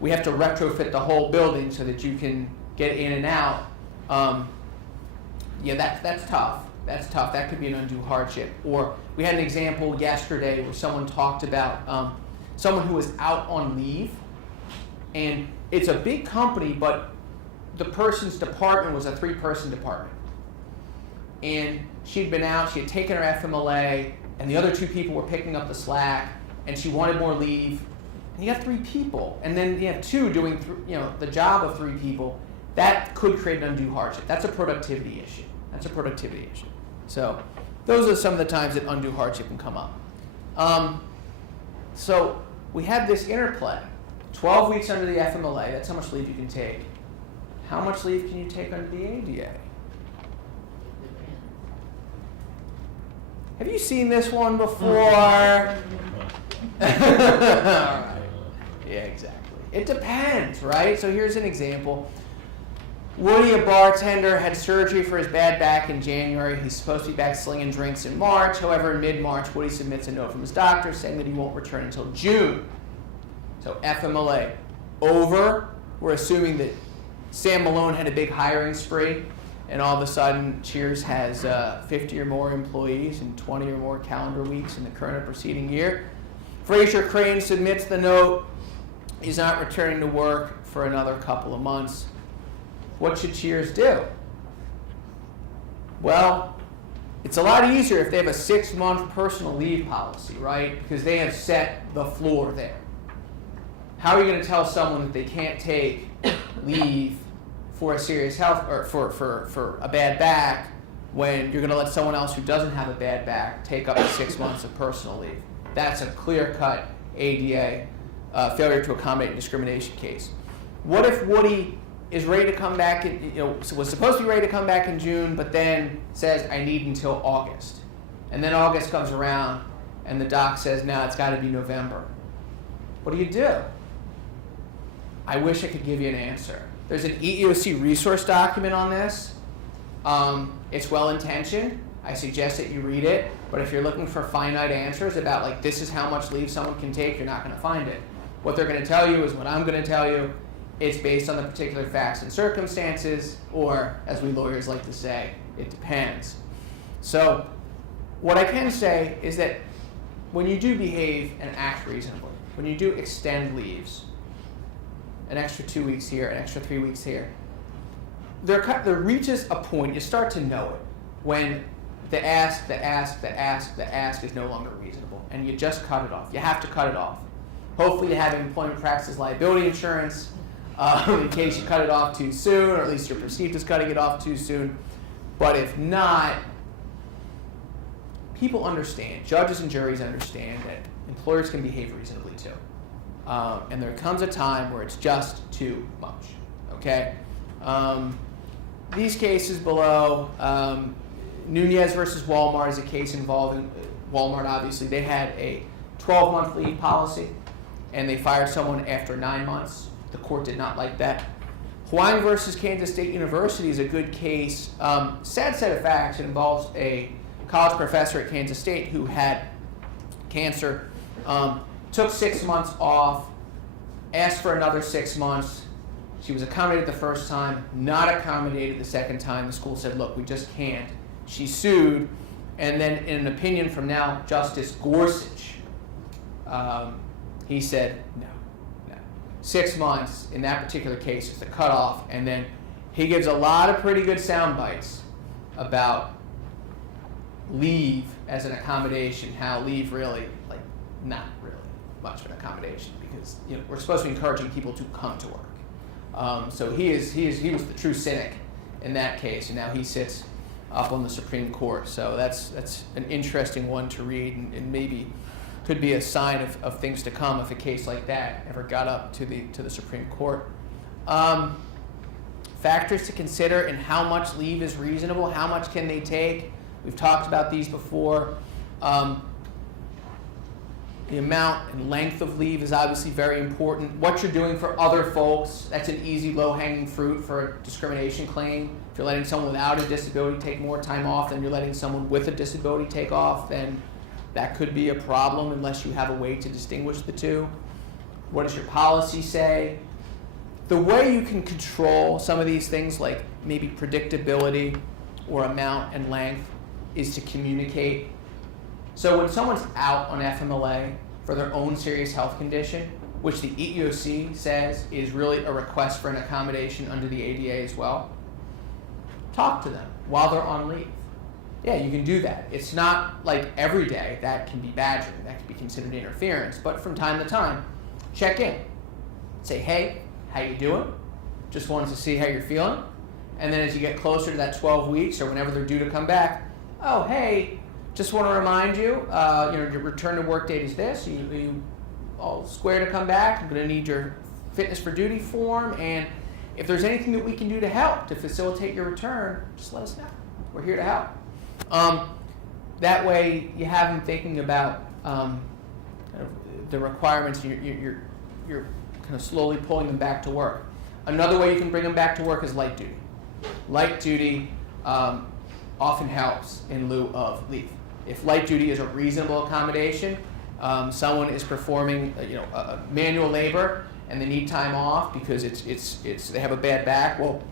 we have to retrofit the whole building so that you can get in and out. That's tough. That's tough. That could be an undue hardship. Or we had an example yesterday where someone talked about someone who was out on leave, and it's a big company, but the person's department was a 3-person department. And she'd been out, she had taken her FMLA, and the other 2 people were picking up the slack, and she wanted more leave. And you have 3 people, and then you have 2 doing the job of 3 people. That could create an undue hardship. That's a productivity issue. So those are some of the times that undue hardship can come up. So we have this interplay. 12 weeks under the FMLA, that's how much leave you can take. How much leave can you take under the ADA? Have you seen this one before? All right. Yeah, exactly. It depends, right? So here's an example. Woody, a bartender, had surgery for his bad back in January. He's supposed to be back slinging drinks in March. However, in mid-March, Woody submits a note from his doctor saying that he won't return until June. So FMLA over. We're assuming that Sam Malone had a big hiring spree, and all of a sudden Cheers has 50 or more employees and 20 or more calendar weeks in the current or preceding year. Fraser Crane submits the note. He's not returning to work for another couple of months. What should Cheers do? Well, it's a lot easier if they have a 6-month personal leave policy, right? Because they have set the floor there. How are you going to tell someone that they can't take leave for a serious health or for a bad back when you're going to let someone else who doesn't have a bad back take up to 6 months of personal leave? That's a clear-cut ADA failure to accommodate discrimination case. What if Woody is ready to come back, was supposed to be ready to come back in June, but then says, I need until August. And then August comes around, and the doc says, no, it's got to be November. What do? I wish I could give you an answer. There's an EEOC resource document on this. It's well-intentioned. I suggest that you read it, but if you're looking for finite answers about, like, this is how much leave someone can take, you're not going to find it. What they're going to tell you is what I'm going to tell you. It's based on the particular facts and circumstances, or, as we lawyers like to say, it depends. So what I can say is that when you do behave and act reasonably, when you do extend leaves, an extra 2 weeks here, an extra 3 weeks here, there reaches a point, you start to know it, when the ask is no longer reasonable, and you just cut it off. You have to cut it off. Hopefully you have employment practices liability insurance, in case you cut it off too soon, or at least you're perceived as cutting it off too soon. But if not, people understand, judges and juries understand that employers can behave reasonably too. And there comes a time where it's just too much, okay? These cases below, Nunez versus Walmart is a case involving Walmart, obviously. They had a 12-month leave policy, and they fired someone after 9 months. The court did not like that. Wham versus Kansas State University is a good case. Sad set of facts. It involves a college professor at Kansas State who had cancer, took 6 months off, asked for another 6 months. She was accommodated the first time, not accommodated the second time. The school said, look, we just can't. She sued, and then in an opinion from now Justice Gorsuch, he said, no. 6 months in that particular case is the cutoff, and then he gives a lot of pretty good sound bites about leave as an accommodation, how leave really, like, not really much of an accommodation, because we're supposed to be encouraging people to come to work. So he was the true cynic in that case, and now he sits up on the Supreme Court. So that's an interesting one to read, and maybe could be a sign of things to come if a case like that ever got up to the Supreme Court. Factors to consider in how much leave is reasonable, how much can they take. We've talked about these before. The amount and length of leave is obviously very important. What you're doing for other folks, that's an easy low-hanging fruit for a discrimination claim. If you're letting someone without a disability take more time off than you're letting someone with a disability take off, then that could be a problem unless you have a way to distinguish the two. What does your policy say? The way you can control some of these things, like maybe predictability or amount and length, is to communicate. So when someone's out on FMLA for their own serious health condition, which the EEOC says is really a request for an accommodation under the ADA as well, talk to them while they're on leave. Yeah, you can do that. It's not like every day. That can be badgering. That can be considered interference. But from time to time, check in. Say, hey, how you doing? Just wanted to see how you're feeling. And then as you get closer to that 12 weeks or whenever they're due to come back, oh, hey, just want to remind you, your return to work date is this. You all square to come back. I'm going to need your fitness for duty form, and if there's anything that we can do to help to facilitate your return, just let us know. We're here to help. That way, you have them thinking about kind of the requirements. You're kind of slowly pulling them back to work. Another way you can bring them back to work is light duty. Light duty often helps in lieu of leave. If light duty is a reasonable accommodation, someone is performing manual labor and they need time off because they have a bad back. Well,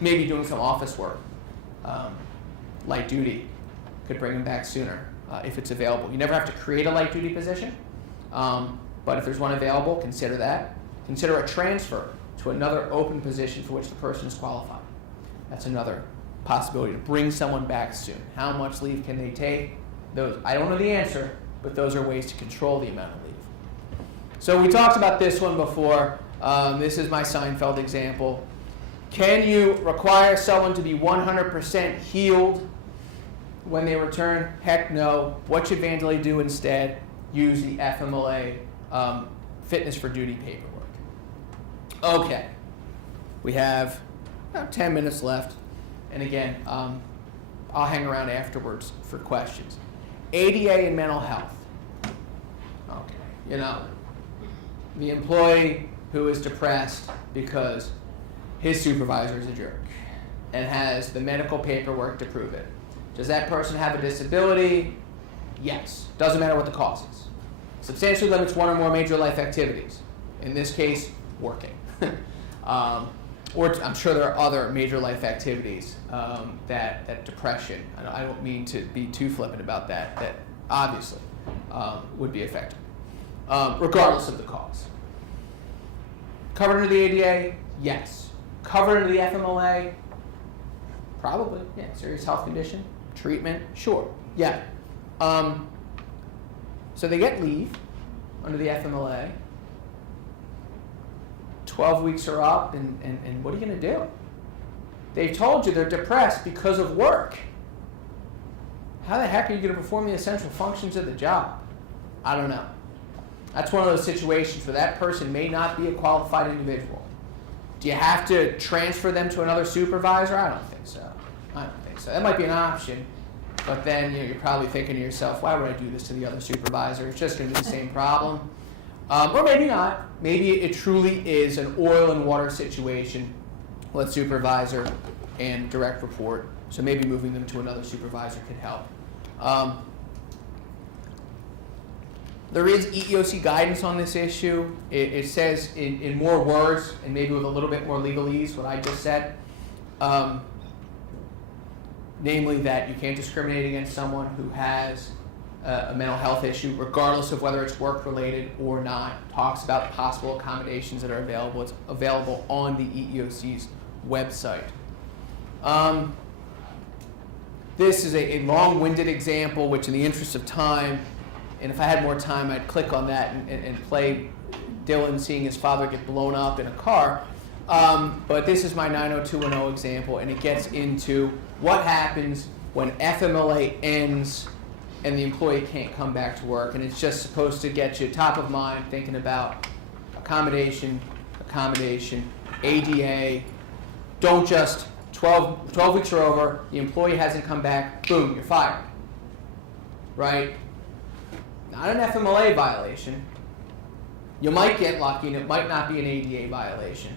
maybe doing some office work. Light duty could bring them back sooner if it's available. You never have to create a light duty position, but if there's one available, consider that. Consider a transfer to another open position for which the person is qualified. That's another possibility to bring someone back soon. How much leave can they take? Those, I don't know the answer, but those are ways to control the amount of leave. So we talked about this one before. This is my Seinfeld example. Can you require someone to be 100% healed when they return? Heck no. What should Vandelay do instead? Use the FMLA fitness for duty paperwork. Okay. We have about 10 minutes left. And again, I'll hang around afterwards for questions. ADA and mental health. Okay. The employee who is depressed because his supervisor is a jerk and has the medical paperwork to prove it. Does that person have a disability? Yes. Doesn't matter what the cause is. Substantially limits one or more major life activities. In this case, working. Or I'm sure there are other major life activities that depression, I don't mean to be too flippant about that obviously would be affected, regardless of the cause. Covered under the ADA? Yes. Covered under the FMLA? Probably, yeah. Serious health condition? Treatment? Sure, yeah. So they get leave under the FMLA. 12 weeks are up, and what are you going to do? They've told you they're depressed because of work. How the heck are you going to perform the essential functions of the job? I don't know. That's one of those situations where that person may not be a qualified individual. Do you have to transfer them to another supervisor? I don't think so. That might be an option, but then you're probably thinking to yourself, why would I do this to the other supervisor? It's just going to be the same problem. Or maybe not. Maybe it truly is an oil and water situation with supervisor and direct report. So maybe moving them to another supervisor could help. There is EEOC guidance on this issue. It says in more words and maybe with a little bit more legalese what I just said. Namely that you can't discriminate against someone who has a mental health issue, regardless of whether it's work-related or not. Talks about possible accommodations that are available. It's available on the EEOC's website. This is a long-winded example, which in the interest of time, and if I had more time, I'd click on that and play Dylan seeing his father get blown up in a car. But this is my 90210 example, and it gets into what happens when FMLA ends and the employee can't come back to work. And it's just supposed to get you top of mind thinking about accommodation, ADA. Don't just 12 weeks are over, the employee hasn't come back, boom, you're fired. Right? Not an FMLA violation. You might get lucky and it might not be an ADA violation.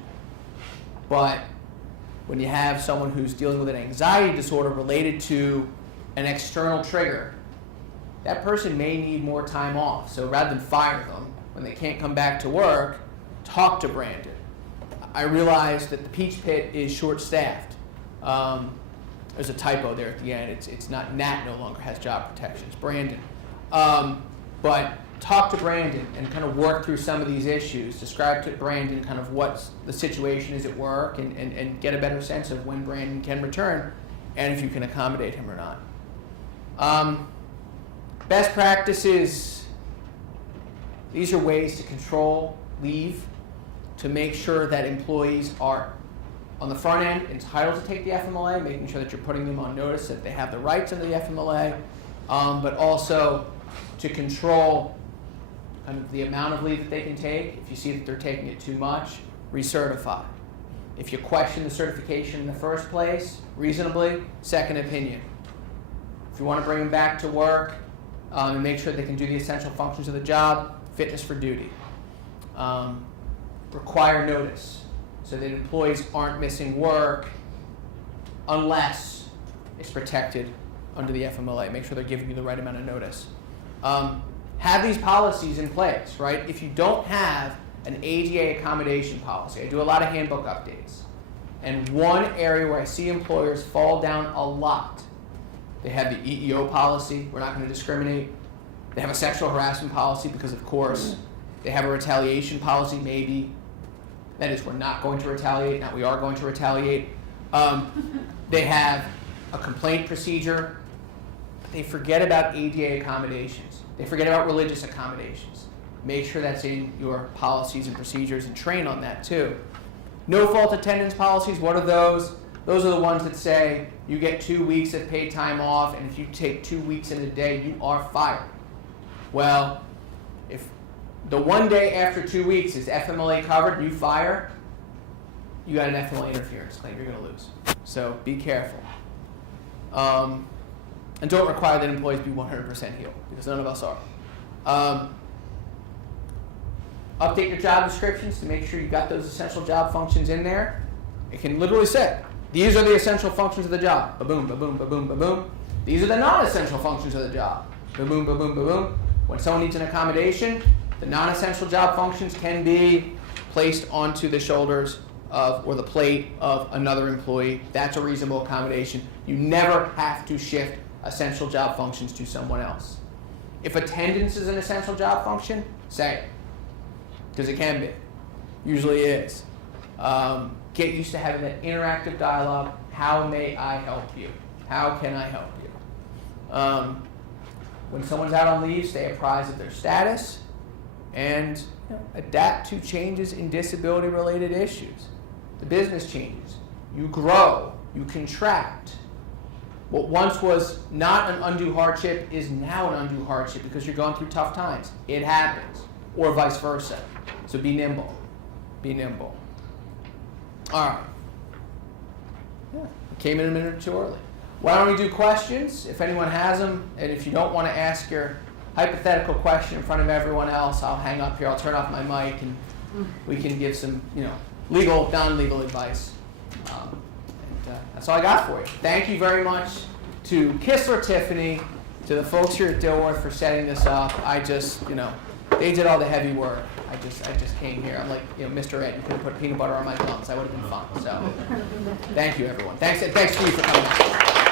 But when you have someone who's dealing with an anxiety disorder related to an external trigger, that person may need more time off. So rather than fire them when they can't come back to work, talk to Brandon. I realize that the Peach Pit is short-staffed. There's a typo there at the end. It's not Nat no longer has job protection. It's Brandon. But talk to Brandon and kind of work through some of these issues. Describe to Brandon kind of what the situation is at work and get a better sense of when Brandon can return and if you can accommodate him or not. Best practices, these are ways to control leave to make sure that employees are on the front end entitled to take the FMLA, making sure that you're putting them on notice that they have the rights under the FMLA, but also to control kind of the amount of leave that they can take. If you see that they're taking it too much, recertify. If you question the certification in the first place, reasonably, second opinion. If you want to bring them back to work and make sure they can do the essential functions of the job, fitness for duty. Require notice so that employees aren't missing work unless it's protected under the FMLA. Make sure they're giving you the right amount of notice. Have these policies in place, right? If you don't have an ADA accommodation policy, I do a lot of handbook updates. And one area where I see employers fall down a lot, they have the EEO policy, we're not going to discriminate. They have a sexual harassment policy because, of course, they have a retaliation policy, maybe. That is, we're not going to retaliate, not we are going to retaliate. They have a complaint procedure. They forget about ADA accommodations. They forget about religious accommodations. Make sure that's in your policies and procedures and train on that too. No fault attendance policies, what are those? Those are the ones that say you get 2 weeks of paid time off, and if you take 2 weeks in a day, you are fired. Well, if the one day after 2 weeks is FMLA covered and you fire, you got an FMLA interference claim, you're going to lose. So be careful. And don't require that employees be 100% healed, because none of us are. Update your job descriptions to make sure you got those essential job functions in there. It can literally say, these are the essential functions of the job. Ba-boom, ba-boom, ba-boom, ba-boom. These are the non-essential functions of the job. Ba-boom, ba-boom, ba-boom. When someone needs an accommodation, the non-essential job functions can be placed onto the shoulders of, or the plate of another employee. That's a reasonable accommodation. You never have to shift essential job functions to someone else. If attendance is an essential job function, say it. Because it can be. Usually is. Get used to having that interactive dialogue. How may I help you? How can I help you? When someone's out on leave, stay apprised of their status and adapt to changes in disability-related issues. The business changes. You grow. You contract. What once was not an undue hardship is now an undue hardship because you're going through tough times. It happens. Or vice versa. So be nimble. Be nimble. All right. Yeah, came in a minute or two early. Why don't we do questions, if anyone has them, and if you don't want to ask your hypothetical question in front of everyone else, I'll hang up here, I'll turn off my mic, and we can give some, legal, non-legal advice. That's all I got for you. Thank you very much to Kistler, Tiffany, to the folks here at Dilworth for setting this up. I just, they did all the heavy work. I just came here. I'm like, Mr. Ed, you could have put peanut butter on my gums. That would have been fun. So, thank you, everyone. Thanks to you for coming out.